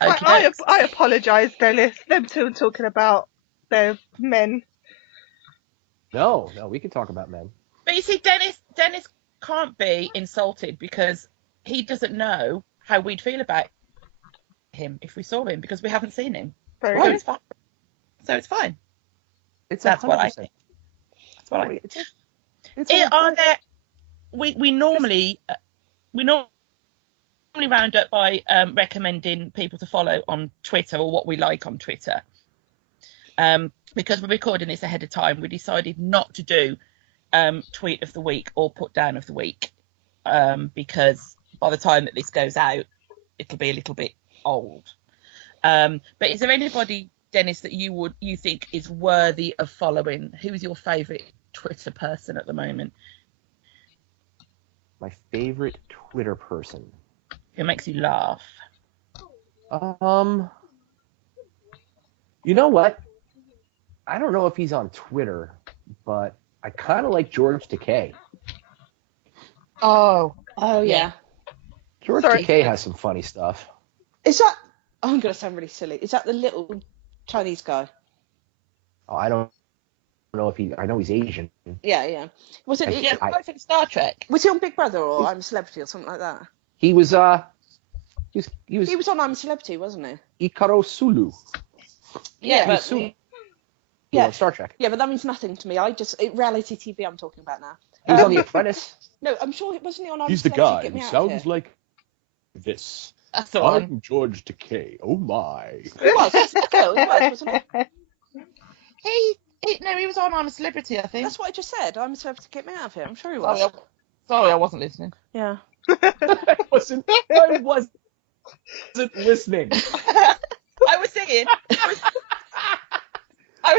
I apologise, Dennis. Them two are talking about their men. No, we can talk about men. But you see, Dennis can't be insulted because he doesn't know how we'd feel about him if we saw him because we haven't seen him. Very So good. it's fine. So it's fine. That's what I think. That's what I think. We normally round up by recommending people to follow on Twitter or what we like on Twitter. Because we're recording this ahead of time, we decided not to do tweet of the week or put down of the week because by the time that this goes out, it'll be a little bit old. But is there anybody, Dennis, that you think is worthy of following? Who's your favourite Twitter person at the moment? My favorite Twitter person. Who makes you laugh? You know what? I don't know if he's on Twitter, but I kind of like George Takei. Oh, yeah. George Takei has some funny stuff. Is that... Oh, I'm going to sound really silly. Is that the little Chinese guy? Oh, I don't know if I know he's Asian. Yeah. Was it... Yeah, I think Star Trek. Was he on Big Brother or I'm a Celebrity or something like that? He was He was on I'm a Celebrity, wasn't he? Ikaro Sulu. Yeah, but... Sulu. Yeah. On Star Trek. Yeah, but that means nothing to me. Reality TV I'm talking about now. He was on The Apprentice. No, I'm sure it wasn't he on I'm He's the Celebrity, guy Get Me who Out sounds of Here. like this. That's the one. I'm George Takei. Oh my. He was, wasn't he? He was on I'm a Celebrity, I think. That's what I just said. I'm a Celebrity, Get Me Out of Here. I'm sure he was. Sorry, I wasn't listening. Yeah. I wasn't listening. I was singing.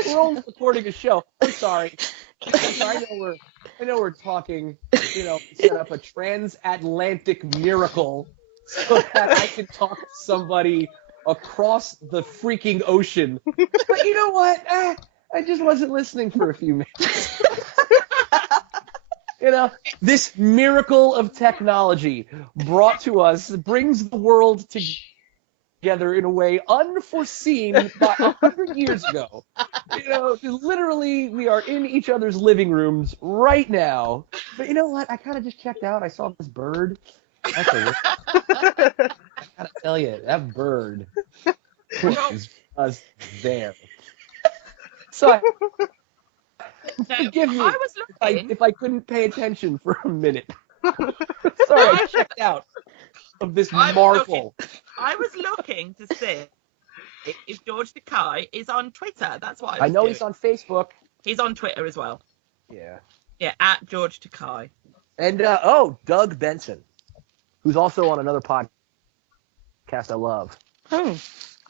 We're only recording a show. I'm sorry. I know we're talking, set up a transatlantic miracle so that I can talk to somebody across the freaking ocean. But you know what? I just wasn't listening for a few minutes. This miracle of technology brought to us brings the world together in a way unforeseen by 100 years ago. Literally, we are in each other's living rooms right now. But you know what? I kind of just checked out. I saw this bird. I gotta tell you, that bird was just there. So, forgive me I was looking. if I couldn't pay attention for a minute. Sorry, I checked out of this marvel. I was looking to see if George Takei is on Twitter. That's what I know he's on Facebook. He's on Twitter as well. Yeah. Yeah, at George Takei. And Doug Benson, who's also on another podcast I love. Oh.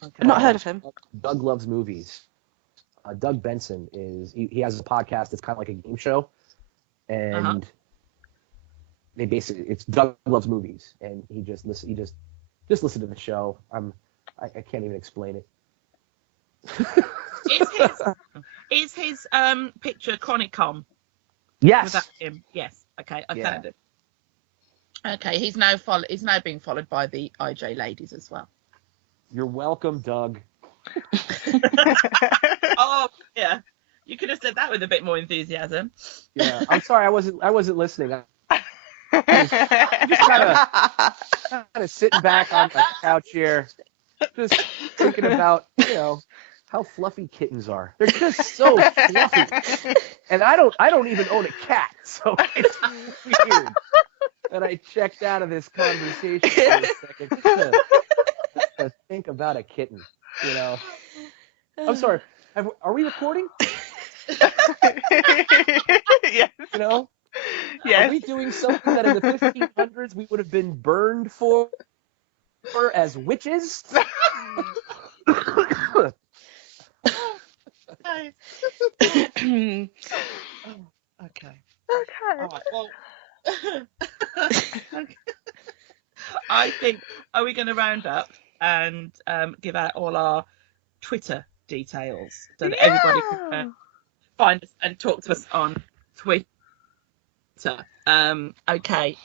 I've not heard of him. Doug Loves Movies. Doug Benson he has a podcast that's kind of like a game show, and they basically it's Doug Loves Movies, and he just listen to the show. I can't even explain it. Is his picture Chronicom? Yes. Was that him? Yes. Okay, I Yeah. found it. Okay, he's now being followed by the IJ ladies as well. You're welcome, Doug. Oh yeah, you could have said that with a bit more enthusiasm. Yeah, I'm sorry, I wasn't listening. I'm just kind of sitting back on my couch here, just thinking about how fluffy kittens are. They're just so fluffy. And I don't even own a cat, so it's weird that I checked out of this conversation for a second just to think about a kitten, you know. I'm sorry. Are we recording? Yes. You know? Yes. Are we doing something that in the 1500s we would have been burned for as witches? Okay. Okay. All right. Well, I think, are we going to round up and give out all our Twitter details so that everybody can find us and talk to us on Twitter? Okay.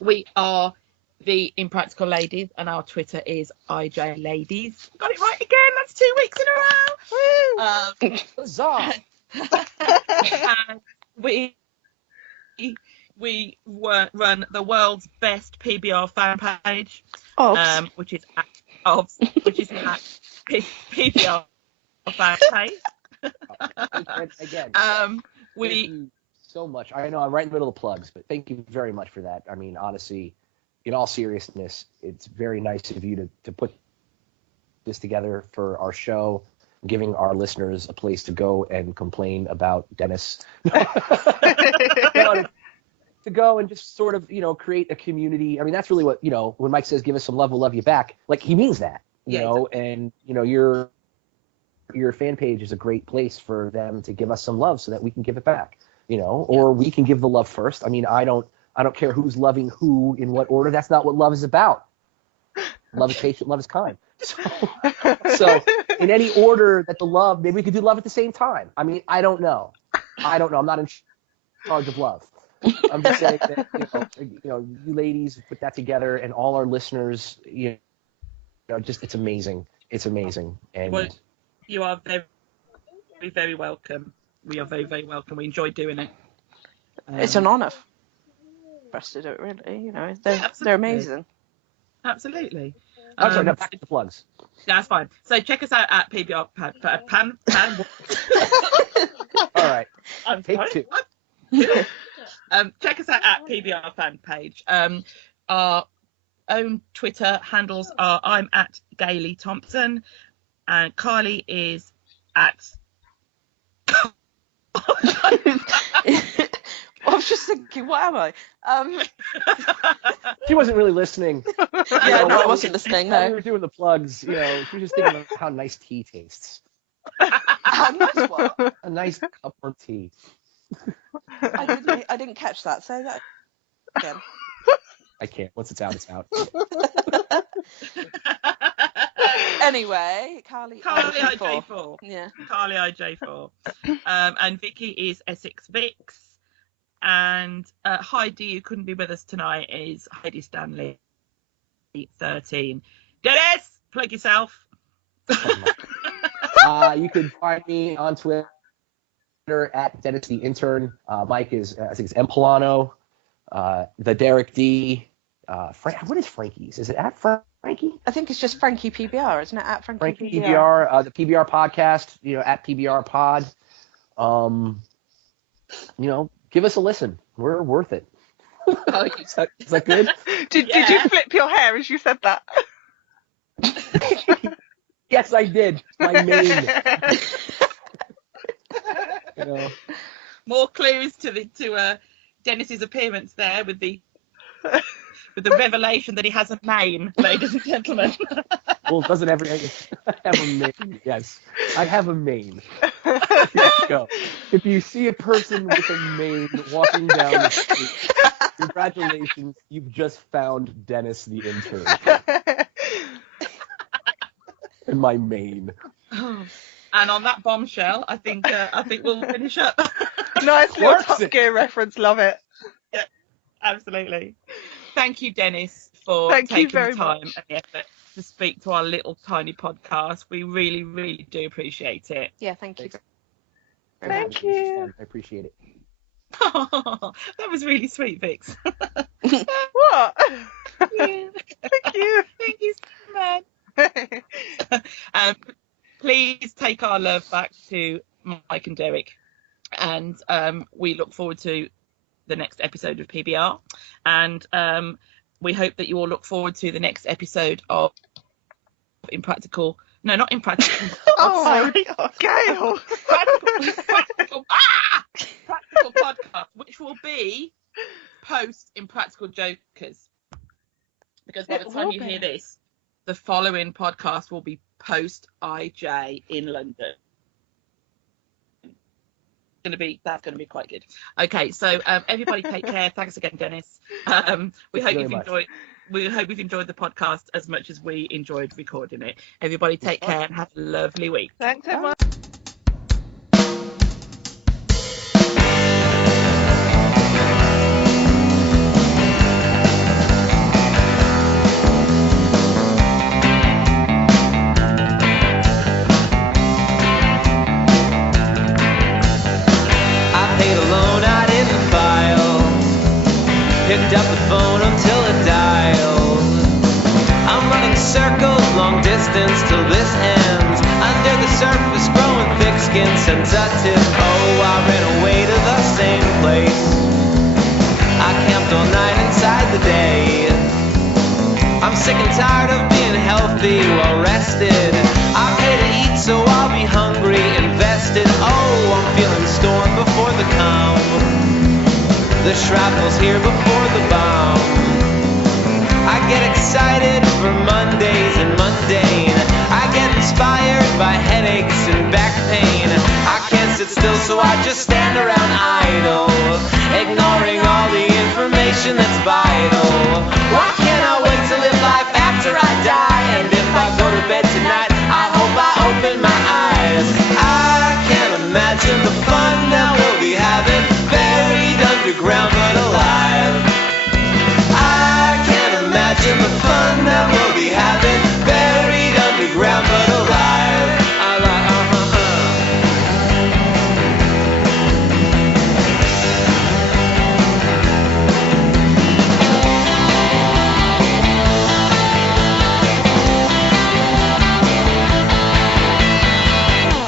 We are the Impractical Ladies, and our Twitter is IJ Ladies. Got it right again. That's 2 weeks in a row. Huzzah! And we run the world's best PBR fan page, which is at PBR fan page. And again, we thank you so much. I know I'm right in the middle of the plugs, but thank you very much for that. I mean, honestly, in all seriousness, it's very nice of you to put this together for our show, giving our listeners a place to go and complain about Dennis. To go and just sort of, create a community. I mean, that's really what, when Mike says, give us some love, we'll love you back. Like, he means that, you know, exactly. And, your fan page is a great place for them to give us some love so that we can give it back, or we can give the love first. I mean, I don't care who's loving who in what order. That's not what love is about. Love is patient, love is kind. So in any order that the love, maybe we could do love at the same time. I mean, I don't know. I'm not in charge of love. I'm just saying that, you ladies put that together, and all our listeners, just it's amazing. It's amazing. And well, you are very, very welcome. We are very, very welcome. We enjoy doing it. It's an honour for us to do it, really. They're amazing. Absolutely. I'm sorry, no, back to the plugs. That's fine. So check us out at PBR Pan. All right. I'm Take sorry. two. Check us out at PBR fan page. Our own Twitter handles are I'm at Gailey Thompson, and Carly is at. I was just thinking, what am I? She wasn't really listening. Yeah, no, I wasn't listening. While No. we were doing the plugs, she was just thinking of how nice tea tastes. Nice what? A nice cup of tea. I didn't catch that. Say that again. I can't. Once it's out, it's out. Anyway, Carly IJ4. Yeah. Carly IJ4. And Vicky is Essex Vix. And Heidi, who couldn't be with us tonight, is Heidi Stanley 13. Dennis, plug yourself. You can find me on Twitter at Dennis the Intern. Mike is, I think it's M. Polano. The Derek D. What is Frankie's? Is it at Frankie? I think it's just Frankie PBR, isn't it? At Frankie PBR. The PBR Podcast, at PBR Pod. Give us a listen. We're worth it. Is that good? Did you flip your hair as you said that? Yes, I did. My mane. More clues to Dennis's appearance there with the revelation that he has a mane, ladies and gentlemen. Well, doesn't every have a mane? Yes, I have a mane. Here you go. If you see a person with a mane walking down the street, congratulations, you've just found Dennis the Intern. And my mane. And on that bombshell, I think we'll finish up. Nice little Top Gear reference. Love it. Yeah, absolutely. Thank you, Dennis, for taking the time and the effort to speak to our little tiny podcast. We really, really do appreciate it. Yeah, thank you. Thank you. I appreciate it. That was really sweet, Vix. What? Yeah. Thank you. Thank you so much. Please our love back to Mike and Derek, and we look forward to the next episode of PBR, and we hope that you all look forward to the next episode of Impractical. No, not Impractical. Oh my God, Gail! Practical Podcast, which will be post Impractical Jokers. Because by the time you hear this, the following podcast will be post IJ in London. That's going to be quite good. Okay, so everybody take care. Thanks again, Dennis. We hope you've enjoyed the podcast as much as we enjoyed recording it. Everybody take care and have a lovely week. Thanks, everyone. Picked up the phone until it dialed. I'm running circles, long distance till this ends. Under the surface, growing thick skin, sensitive. Oh, I ran away to the same place. I camped all night inside the day. I'm sick and tired of being healthy, well rested. I pay to eat, so I'll be hungry, invested. Oh, I'm feeling storm before the calm. The shrapnel's here before the bomb. I get excited for Mondays and mundane. I get inspired by headaches and back pain. I can't sit still, so I just stand around idle, ignoring all the information that's vital. Why can't I wait to live life after I die? And if I go to bed tonight, I hope I open my eyes. I can't imagine the fun that we'll be having, buried underground but alive. I can't imagine the fun that we'll be having, buried underground but alive.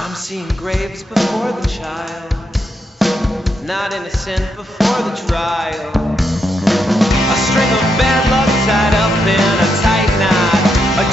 I'm seeing graves before the child, not innocent before the trial. A string of bad luck tied up in a tight knot. A